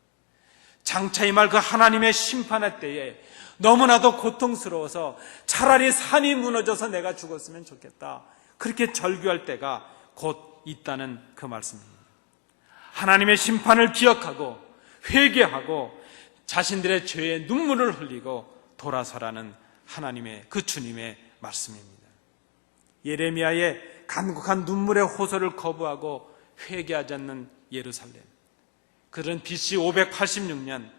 장차 임할 그 하나님의 심판의 때에 너무나도 고통스러워서 차라리 산이 무너져서 내가 죽었으면 좋겠다, 그렇게 절규할 때가 곧 있다는 그 말씀입니다. 하나님의 심판을 기억하고 회개하고 자신들의 죄에 눈물을 흘리고 돌아서라는 하나님의 그 주님의 말씀입니다. 예레미야의 간곡한 눈물의 호소를 거부하고 회개하지 않는 예루살렘, 그들은 BC 586년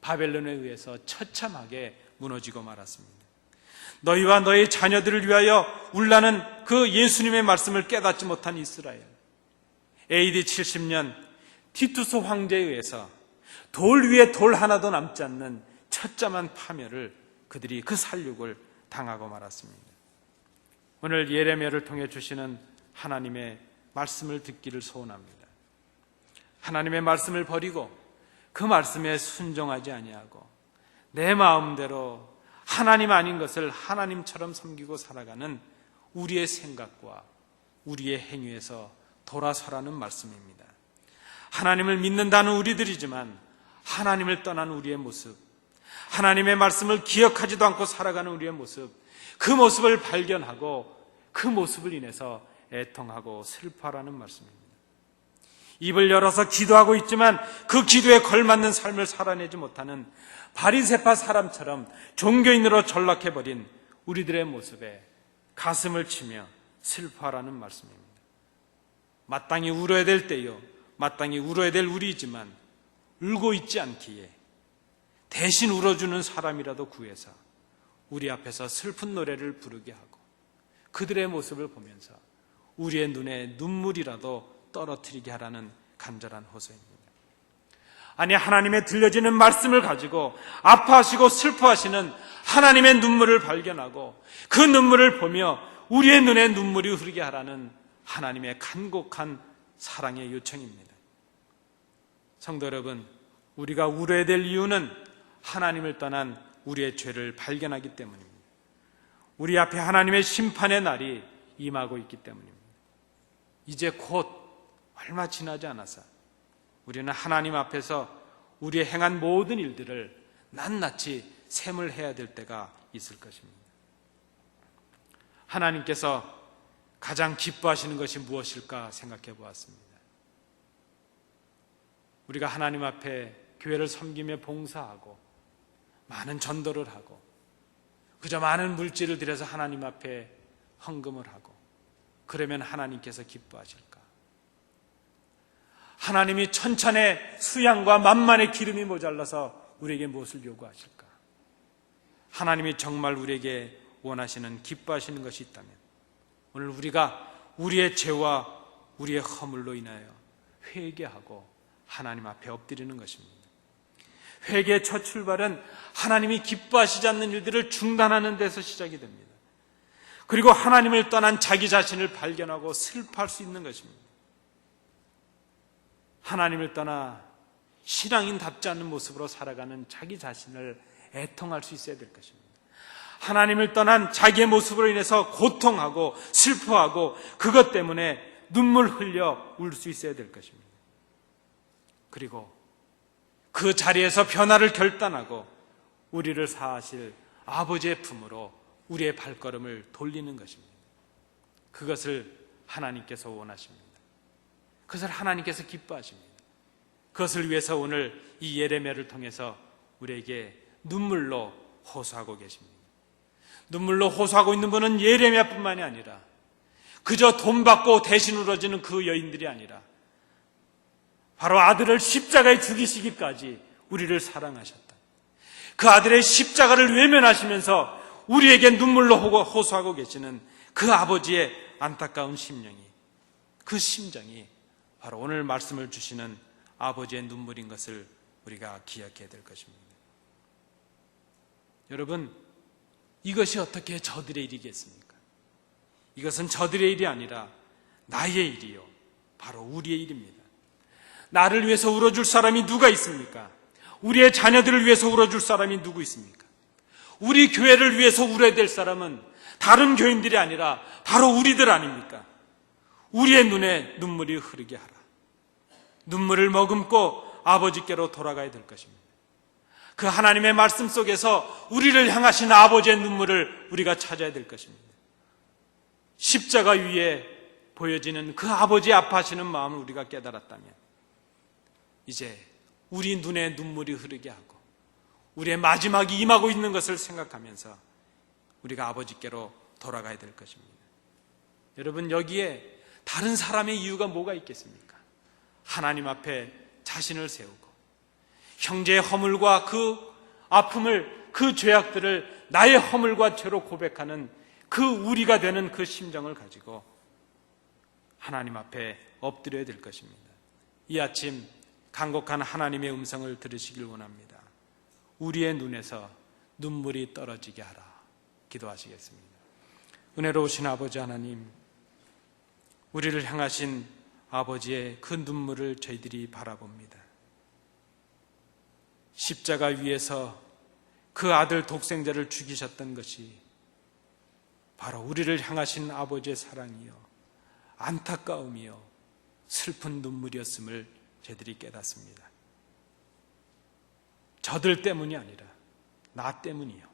바벨론에 의해서 처참하게 무너지고 말았습니다. 너희와 너희 자녀들을 위하여 울라는 그 예수님의 말씀을 깨닫지 못한 이스라엘, AD 70년 티투스 황제에 의해서 돌 위에 돌 하나도 남지 않는 처참한 파멸을 그들이 그 살육을 당하고 말았습니다. 오늘 예레미야를 통해 주시는 하나님의 말씀을 듣기를 소원합니다. 하나님의 말씀을 버리고 그 말씀에 순종하지 아니하고 내 마음대로 하나님 아닌 것을 하나님처럼 섬기고 살아가는 우리의 생각과 우리의 행위에서 돌아서라는 말씀입니다. 하나님을 믿는다는 우리들이지만 하나님을 떠난 우리의 모습, 하나님의 말씀을 기억하지도 않고 살아가는 우리의 모습, 그 모습을 발견하고 그 모습을 인해서 애통하고 슬퍼하라는 말씀입니다. 입을 열어서 기도하고 있지만 그 기도에 걸맞는 삶을 살아내지 못하는 바리새파 사람처럼 종교인으로 전락해버린 우리들의 모습에 가슴을 치며 슬퍼하라는 말씀입니다. 마땅히 울어야 될 때요, 마땅히 울어야 될 우리이지만 울고 있지 않기에 대신 울어주는 사람이라도 구해서 우리 앞에서 슬픈 노래를 부르게 하고 그들의 모습을 보면서 우리의 눈에 눈물이라도 떨어뜨리게 하라는 간절한 호소입니다. 아니, 하나님의 들려지는 말씀을 가지고 아파하시고 슬퍼하시는 하나님의 눈물을 발견하고 그 눈물을 보며 우리의 눈에 눈물이 흐르게 하라는 하나님의 간곡한 사랑의 요청입니다. 성도 여러분, 우리가 울어야 될 이유는 하나님을 떠난 우리의 죄를 발견하기 때문입니다. 우리 앞에 하나님의 심판의 날이 임하고 있기 때문입니다. 이제 곧 얼마 지나지 않아서 우리는 하나님 앞에서 우리의 행한 모든 일들을 낱낱이 셈을 될 때가 있을 것입니다. 하나님께서 가장 기뻐하시는 것이 무엇일까 생각해 보았습니다. 우리가 하나님 앞에 교회를 섬기며 봉사하고 많은 전도를 하고 그저 많은 물질을 들여서 하나님 앞에 헌금을 하고 그러면 하나님께서 기뻐하실까? 하나님이 천천의 수양과 만만의 기름이 모자라서 우리에게 무엇을 요구하실까? 하나님이 정말 우리에게 원하시는 기뻐하시는 것이 있다면 오늘 우리가 우리의 죄와 우리의 허물로 인하여 회개하고 하나님 앞에 엎드리는 것입니다. 회개의 첫 출발은 하나님이 기뻐하시지 않는 일들을 중단하는 데서 시작이 됩니다. 그리고 하나님을 떠난 자기 자신을 발견하고 슬퍼할 수 있는 것입니다. 하나님을 떠나 신앙인답지 않은 모습으로 살아가는 자기 자신을 애통할 수 있어야 될 것입니다. 하나님을 떠난 자기의 모습으로 인해서 고통하고 슬퍼하고 그것 때문에 눈물 흘려 울 수 있어야 될 것입니다. 그리고 그 자리에서 변화를 결단하고 우리를 사하실 아버지의 품으로 우리의 발걸음을 돌리는 것입니다. 그것을 하나님께서 원하십니다. 그것을 하나님께서 기뻐하십니다. 그것을 위해서 오늘 이 예레미야를 통해서 우리에게 눈물로 호소하고 계십니다. 눈물로 호소하고 있는 분은 예레미야뿐만이 아니라 그저 돈 받고 대신 울어지는 그 여인들이 아니라 바로 아들을 십자가에 죽이시기까지 우리를 사랑하셨다. 그 아들의 십자가를 외면하시면서 우리에게 눈물로 호소하고 계시는 그 아버지의 안타까운 심령이, 그 심정이 바로 오늘 말씀을 주시는 아버지의 눈물인 것을 우리가 기억해야 될 것입니다. 여러분, 이것이 어떻게 저들의 일이겠습니까? 이것은 저들의 일이 아니라 나의 일이요, 바로 우리의 일입니다. 나를 위해서 울어줄 사람이 누가 있습니까? 우리의 자녀들을 위해서 울어줄 사람이 누구 있습니까? 우리 교회를 위해서 울어야 될 사람은 다른 교인들이 아니라 바로 우리들 아닙니까? 우리의 눈에 눈물이 흐르게 하라. 눈물을 머금고 아버지께로 돌아가야 될 것입니다. 그 하나님의 말씀 속에서 우리를 향하신 아버지의 눈물을 우리가 찾아야 될 것입니다. 십자가 위에 보여지는 그 아버지의 아파하시는 마음을 우리가 깨달았다면 이제 우리 눈에 눈물이 흐르게 하고 우리의 마지막이 임하고 있는 것을 생각하면서 우리가 아버지께로 돌아가야 될 것입니다. 여러분, 여기에 다른 사람의 이유가 뭐가 있겠습니까? 하나님 앞에 자신을 세우고 형제의 허물과 그 아픔을, 그 죄악들을 나의 허물과 죄로 고백하는 그 우리가 되는 그 심정을 가지고 하나님 앞에 엎드려야 될 것입니다. 이 아침 간곡한 하나님의 음성을 들으시길 원합니다. 우리의 눈에서 눈물이 떨어지게 하라. 기도하시겠습니다. 은혜로우신 아버지 하나님, 우리를 향하신 아버지의 그 눈물을 저희들이 바라봅니다. 십자가 위에서 그 아들 독생자를 죽이셨던 것이 바로 우리를 향하신 아버지의 사랑이요, 안타까움이요, 슬픈 눈물이었음을 저희들이 깨닫습니다. 저들 때문이 아니라 나 때문이요.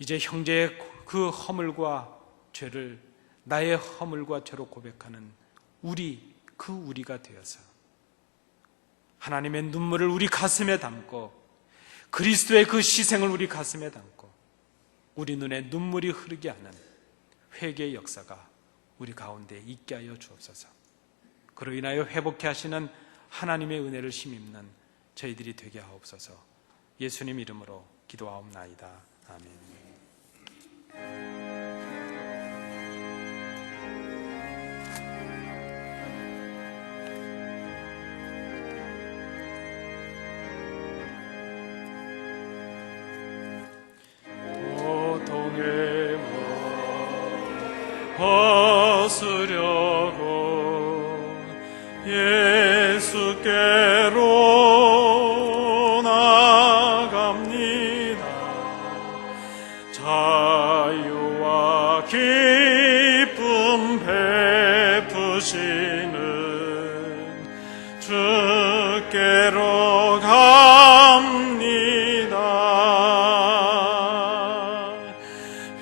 이제 형제의 그 허물과 죄를 나의 허물과 죄로 고백하는 그 우리가 되어서 하나님의 눈물을 우리 가슴에 담고 그리스도의 그 희생을 우리 가슴에 담고 우리 눈에 눈물이 흐르게 하는 회개의 역사가 우리 가운데 있게 하여 주옵소서. 그로 인하여 회복케 하시는 하나님의 은혜를 힘입는 저희들이 되게 하옵소서. 예수님 이름으로 기도하옵나이다. 아멘. 고통의 몸 벗으려고 예수께로 나갑니다. 자유와 기쁨 베푸시는 주께로 갑니다.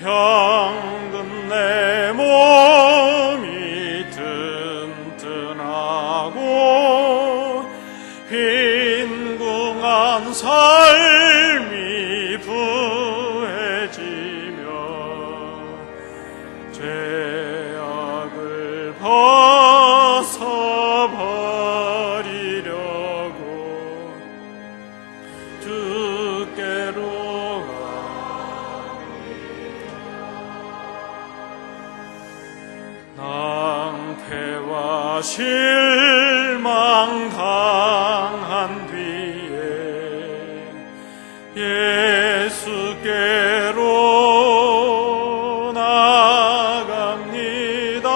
병든 내 몸이 튼튼하고 빈궁한 삶이 부해지며 죄악을 벗어버리려고 주께로 낭패와 실망 당한 뒤에 예수께로 나갑니다.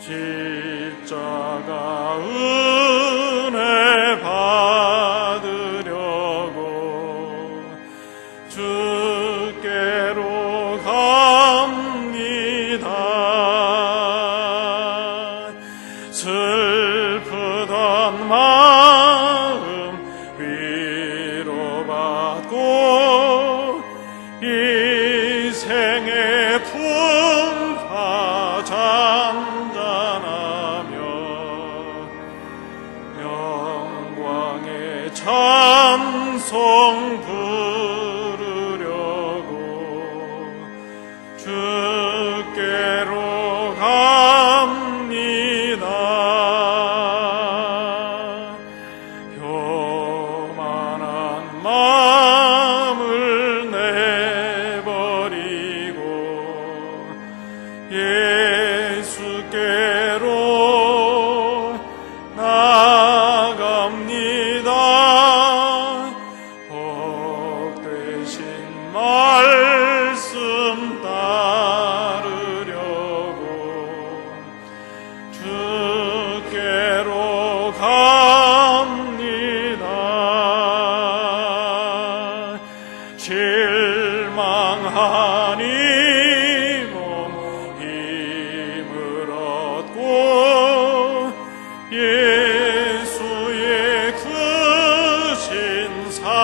십자가 은혜 받으려고 주께로 갑니다. 슬프던 마음 위로받고 이 생의 풍파 잔잔하며 영광의 찬송 부르려고 주께로 갑니다. 교만한 마음을 내버리고 예수께로 나갑니다. 복되신 말씀 따르려고 주께로 갑니다. 실망한 이 몸 힘을 얻고 예수의 크신 사랑받아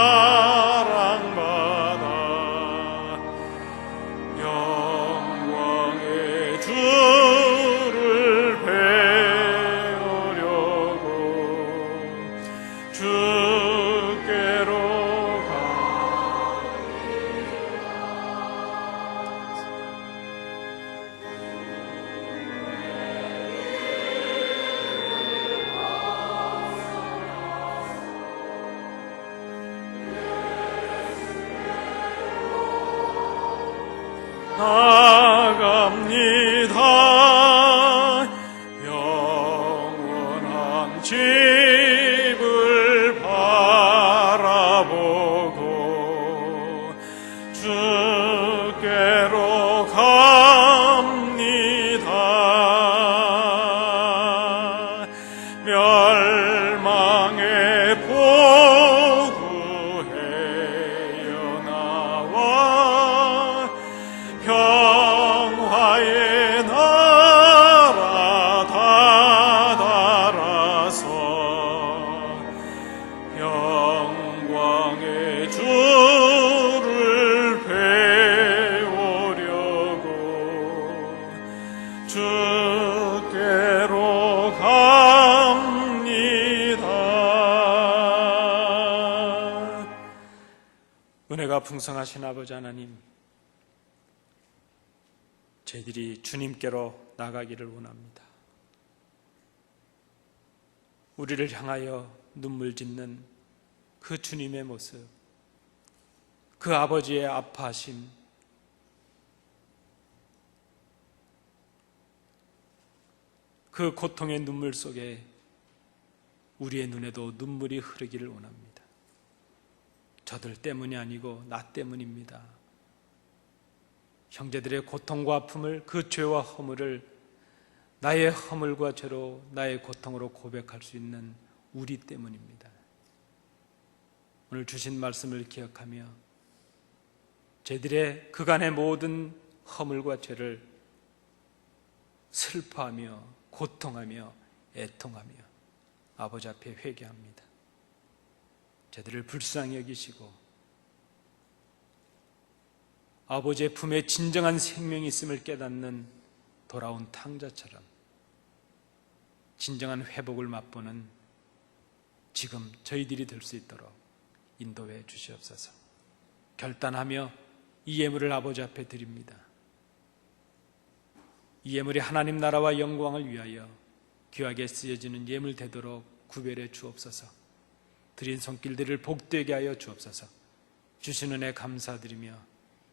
집을 바라보고 주께로 갑니다. 멸망의 보구해여 나와 평화의 나라 다다라서 영광의 주를 배우려고 주께로 갑니다. 은혜가 풍성하신 아버지 하나님, 저희들이 주님께로 나가기를 원합니다. 우리를 향하여 눈물 짓는 그 주님의 모습, 그 아버지의 아파하심, 그 고통의 눈물 속에 우리의 눈에도 눈물이 흐르기를 원합니다. 저들 때문이 아니고 나 때문입니다. 형제들의 고통과 아픔을, 그 죄와 허물을 나의 허물과 죄로, 나의 고통으로 고백할 수 있는 우리 때문입니다. 오늘 주신 말씀을 기억하며 저희들의 그간의 모든 허물과 죄를 슬퍼하며 고통하며 애통하며 아버지 앞에 회개합니다. 저희들을 불쌍히 여기시고 아버지의 품에 진정한 생명이 있음을 깨닫는 돌아온 탕자처럼 진정한 회복을 맛보는 지금 저희들이 될 수 있도록 인도해 주시옵소서. 결단하며 이 예물을 아버지 앞에 드립니다. 이 예물이 하나님 나라와 영광을 위하여 귀하게 쓰여지는 예물 되도록 구별해 주옵소서. 드린 손길들을 복되게 하여 주옵소서. 주신 은혜 감사드리며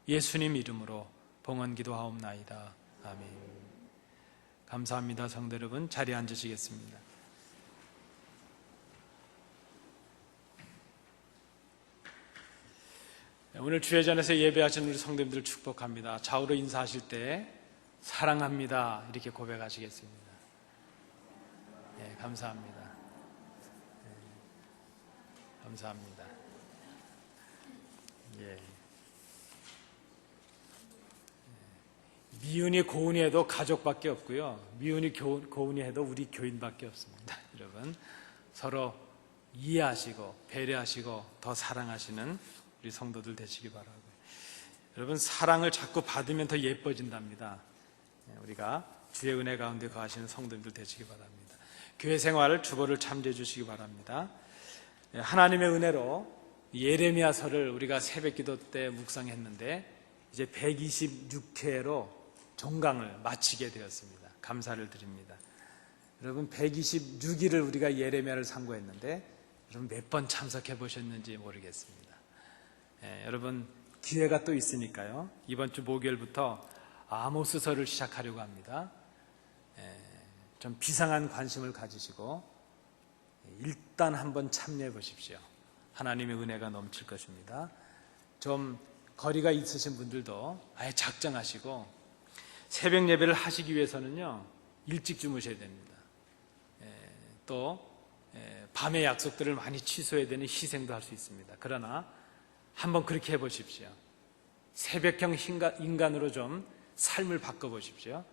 예수님 이름으로 봉헌 기도하옵나이다. 아멘. 감사합니다. 성도 여러분, 자리에 앉으시겠습니다. 오늘 주회전에서 예배하시는 우리 성도님들 축복합니다. 좌우로 인사하실 때 사랑합니다 이렇게 고백하시겠습니다. 네, 감사합니다. 네, 감사합니다. 예. 미운이 고운이 해도 가족밖에 없고요, 미운이 고운이 해도 우리 교인밖에 없습니다. 여러분, 서로 이해하시고 배려하시고 더 사랑하시는 우리 성도들 되시기 바라고요. 여러분, 사랑을 자꾸 받으면 더 예뻐진답니다. 우리가 주의 은혜 가운데 거하시는 성도들 되시기 바랍니다. 교회 생활을 주보를 참조해 주시기 바랍니다. 하나님의 은혜로 예레미야서를 우리가 새벽기도 때 묵상했는데 이제 126회로 종강을 마치게 되었습니다. 감사를 드립니다. 여러분, 126일을 우리가 예레미야를 상고했는데 여러분 몇 번 참석해 보셨는지 모르겠습니다. 여러분, 기회가 또 있으니까요, 이번 주 목요일부터 아모스서를 시작하려고 합니다. 좀 비상한 관심을 가지시고 일단 한번 참여해 보십시오. 하나님의 은혜가 넘칠 것입니다. 좀 거리가 있으신 분들도 아예 작정하시고 새벽 예배를 하시기 위해서는요, 일찍 주무셔야 됩니다. 또 밤의 약속들을 많이 취소해야 되는 희생도 할 수 있습니다. 그러나 한번 그렇게 해보십시오. 새벽형 인간으로 좀 삶을 바꿔보십시오.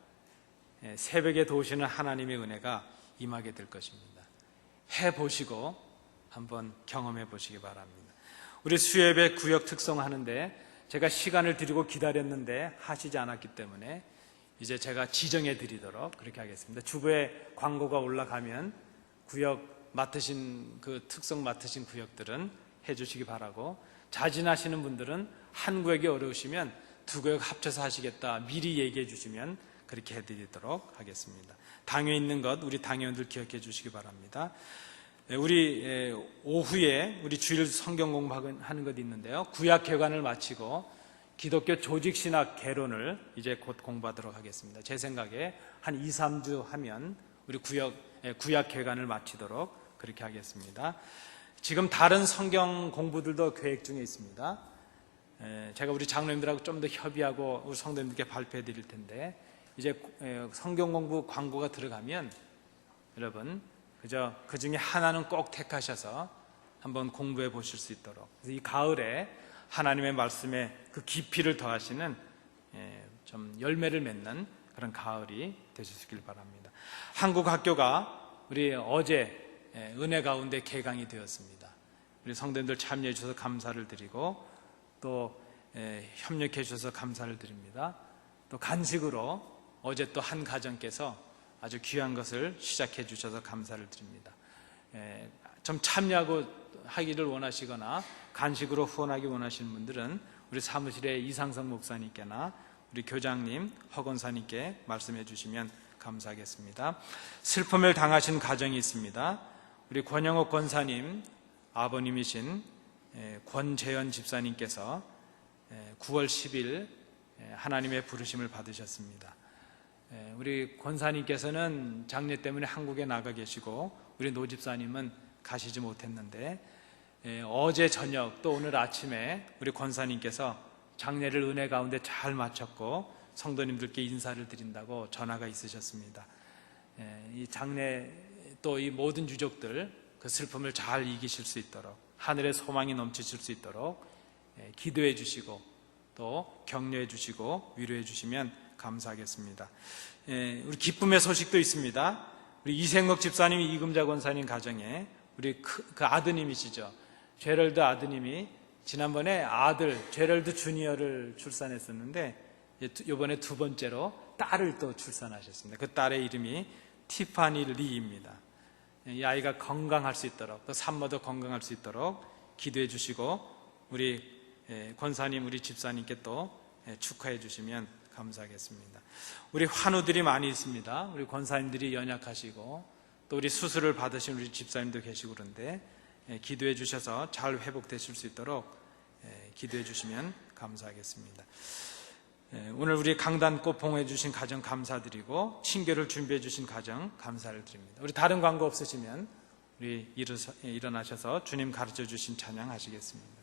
새벽에 도우시는 하나님의 은혜가 임하게 될 것입니다. 해보시고 한번 경험해 보시기 바랍니다. 우리 수요예배 구역 특성하는데 제가 시간을 드리고 기다렸는데 하시지 않았기 때문에 이제 제가 지정해 드리도록 그렇게 하겠습니다. 주부에 광고가 올라가면 구역 맡으신, 그 특성 맡으신 구역들은 해주시기 바라고, 자진하시는 분들은 한 구역이 어려우시면 두 구역 합쳐서 하시겠다 미리 얘기해 주시면 그렇게 해드리도록 하겠습니다. 당회 있는 것 우리 당회원들 기억해 주시기 바랍니다. 우리 오후에 우리 주일 성경 공부하는 것 있는데요, 구약개관을 마치고 기독교 조직신학 개론을 이제 곧 공부하도록 하겠습니다. 제 생각에 한 2, 3주 하면 우리 구역 구약 개관을 마치도록 그렇게 하겠습니다. 지금 다른 성경 공부들도 계획 중에 있습니다. 제가 우리 장로님들하고 좀 더 협의하고 우리 성도님들께 발표해 드릴 텐데, 이제 성경 공부 광고가 들어가면 여러분 그저 그 중에 하나는 꼭 택하셔서 한번 공부해 보실 수 있도록, 이 가을에 하나님의 말씀에 그 깊이를 더하시는 좀 열매를 맺는 그런 가을이 되시길 바랍니다. 한국 학교가 우리 어제 은혜 가운데 개강이 되었습니다. 우리 성도님들 참여해 주셔서 감사를 드리고, 또 협력해 주셔서 감사를 드립니다. 또 간식으로 어제 또 한 가정께서 아주 귀한 것을 시작해 주셔서 감사를 드립니다. 좀 참여하고 하기를 원하시거나 간식으로 후원하기 원하시는 분들은 우리 사무실의 이상성 목사님께나 우리 교장님, 허건사님께 말씀해 주시면 감사하겠습니다. 슬픔을 당하신 가정이 있습니다. 우리 권영옥 권사님 아버님이신 권재현 집사님께서 9월 10일 하나님의 부르심을 받으셨습니다. 우리 권사님께서는 장례 때문에 한국에 나가 계시고, 우리 노 집사님은 가시지 못했는데, 어제 저녁 또 오늘 아침에 우리 권사님께서 장례를 은혜 가운데 잘 마쳤고 성도님들께 인사를 드린다고 전화가 있으셨습니다. 이 장례 또 이 모든 유족들 그 슬픔을 잘 이기실 수 있도록, 하늘의 소망이 넘치실 수 있도록 기도해 주시고 또 격려해 주시고 위로해 주시면 감사하겠습니다. 우리 기쁨의 소식도 있습니다. 우리 이생국 집사님, 이금자 권사님 가정에 우리 그 아드님이시죠, 제럴드 아드님이 지난번에 아들 제럴드 주니어를 출산했었는데, 이번에 두 번째로 딸을 또 출산하셨습니다. 그 딸의 이름이 티파니 리입니다. 이 아이가 건강할 수 있도록, 또 산모도 건강할 수 있도록 기도해 주시고, 우리 권사님, 우리 집사님께 또 축하해 주시면 감사하겠습니다. 우리 환우들이 많이 있습니다. 우리 권사님들이 연약하시고 또 우리 수술을 받으신 우리 집사님도 계시고, 그런데 기도해 주셔서 잘 회복되실 수 있도록 기도해 주시면 감사하겠습니다. 오늘 우리 강단꽃 봉해 주신 가정 감사드리고, 친교를 준비해 주신 가정 감사를 드립니다. 우리 다른 광고 없으시면 우리 일어나셔서 주님 가르쳐 주신 찬양 하시겠습니다.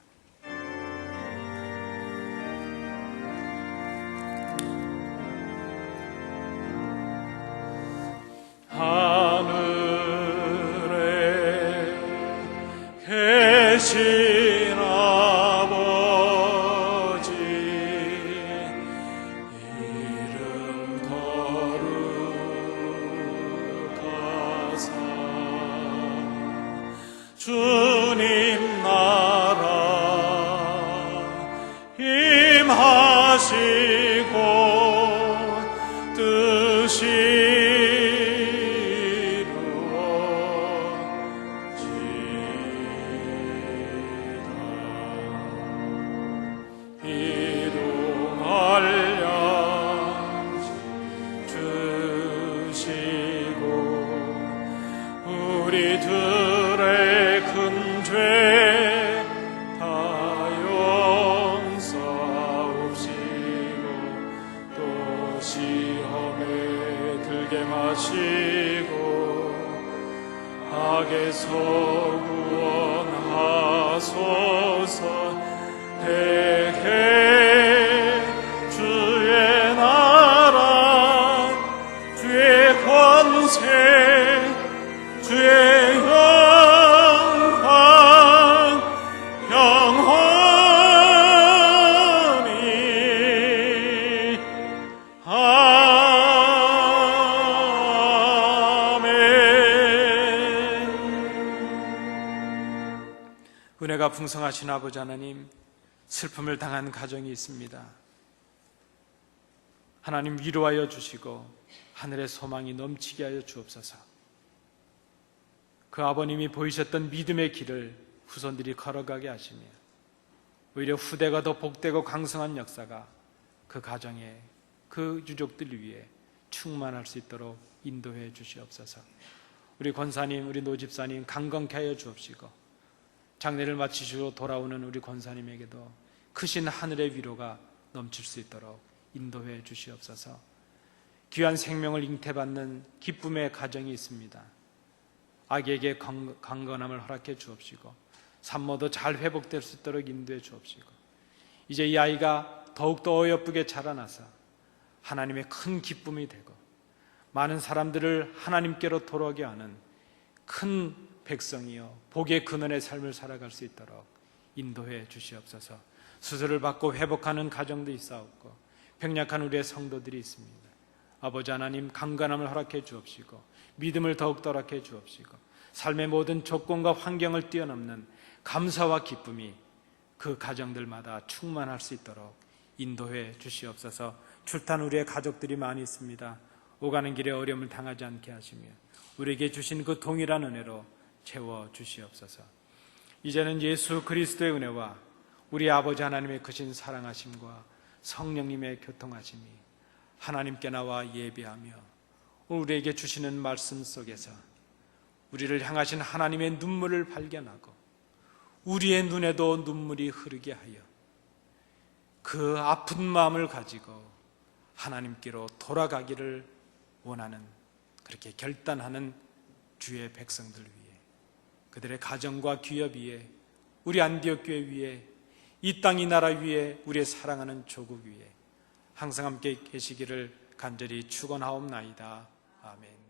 하늘에 계신 아버지, 이름 거룩하사 주님 나라 임하시고 뜻이 우리들의 큰 죄 다 용서하옵시고, 또 시험에 들게 마시고 악에서 구원하소서. 대개 주의 나라, 주의 권세, 주의 영광 영원히. 아멘. 은혜가 풍성하신 아버지 하나님, 슬픔을 당한 가정이 있습니다. 하나님 위로하여 주시고 하늘의 소망이 넘치게 하여 주옵소서. 그 아버님이 보이셨던 믿음의 길을 후손들이 걸어가게 하시며, 오히려 후대가 더 복되고 강성한 역사가 그 가정에, 그 유족들 위해 충만할 수 있도록 인도해 주시옵소서. 우리 권사님, 우리 노집사님 강건케 하여 주옵시고, 장례를 마치시고 돌아오는 우리 권사님에게도 크신 하늘의 위로가 넘칠 수 있도록 인도해 주시옵소서. 귀한 생명을 잉태받는 기쁨의 가정이 있습니다. 아기에게 강건함을 허락해 주옵시고 산모도 잘 회복될 수 있도록 인도해 주옵시고 이제 이 아이가 더욱더 어여쁘게 자라나서 하나님의 큰 기쁨이 되고 많은 사람들을 하나님께로 돌아오게 하는 큰 백성이요 복의 근원의 삶을 살아갈 수 있도록 인도해 주시옵소서. 수술을 받고 회복하는 가정도 있사옵고 병약한 우리의 성도들이 있습니다. 아버지 하나님 강건함을 허락해 주옵시고 믿음을 더욱 허락해 주옵시고 삶의 모든 조건과 환경을 뛰어넘는 감사와 기쁨이 그 가정들마다 충만할 수 있도록 인도해 주시옵소서. 출탄 우리의 가족들이 많이 있습니다. 오가는 길에 어려움을 당하지 않게 하시며 우리에게 주신 그 동일한 은혜로 채워 주시옵소서. 이제는 예수 그리스도의 은혜와 우리 아버지 하나님의 크신 사랑하심과 성령님의 교통하심이 하나님께 나와 예배하며 우리에게 주시는 말씀 속에서 우리를 향하신 하나님의 눈물을 발견하고 우리의 눈에도 눈물이 흐르게 하여 그 아픈 마음을 가지고 하나님께로 돌아가기를 원하는 그렇게 결단하는 주의 백성들 위해 그들의 가정과 기업 위에 우리 안디옥 교회 위에 이 땅 이 나라 위에 우리의 사랑하는 조국 위에 항상 함께 계시기를 간절히 축원하옵나이다. 아멘.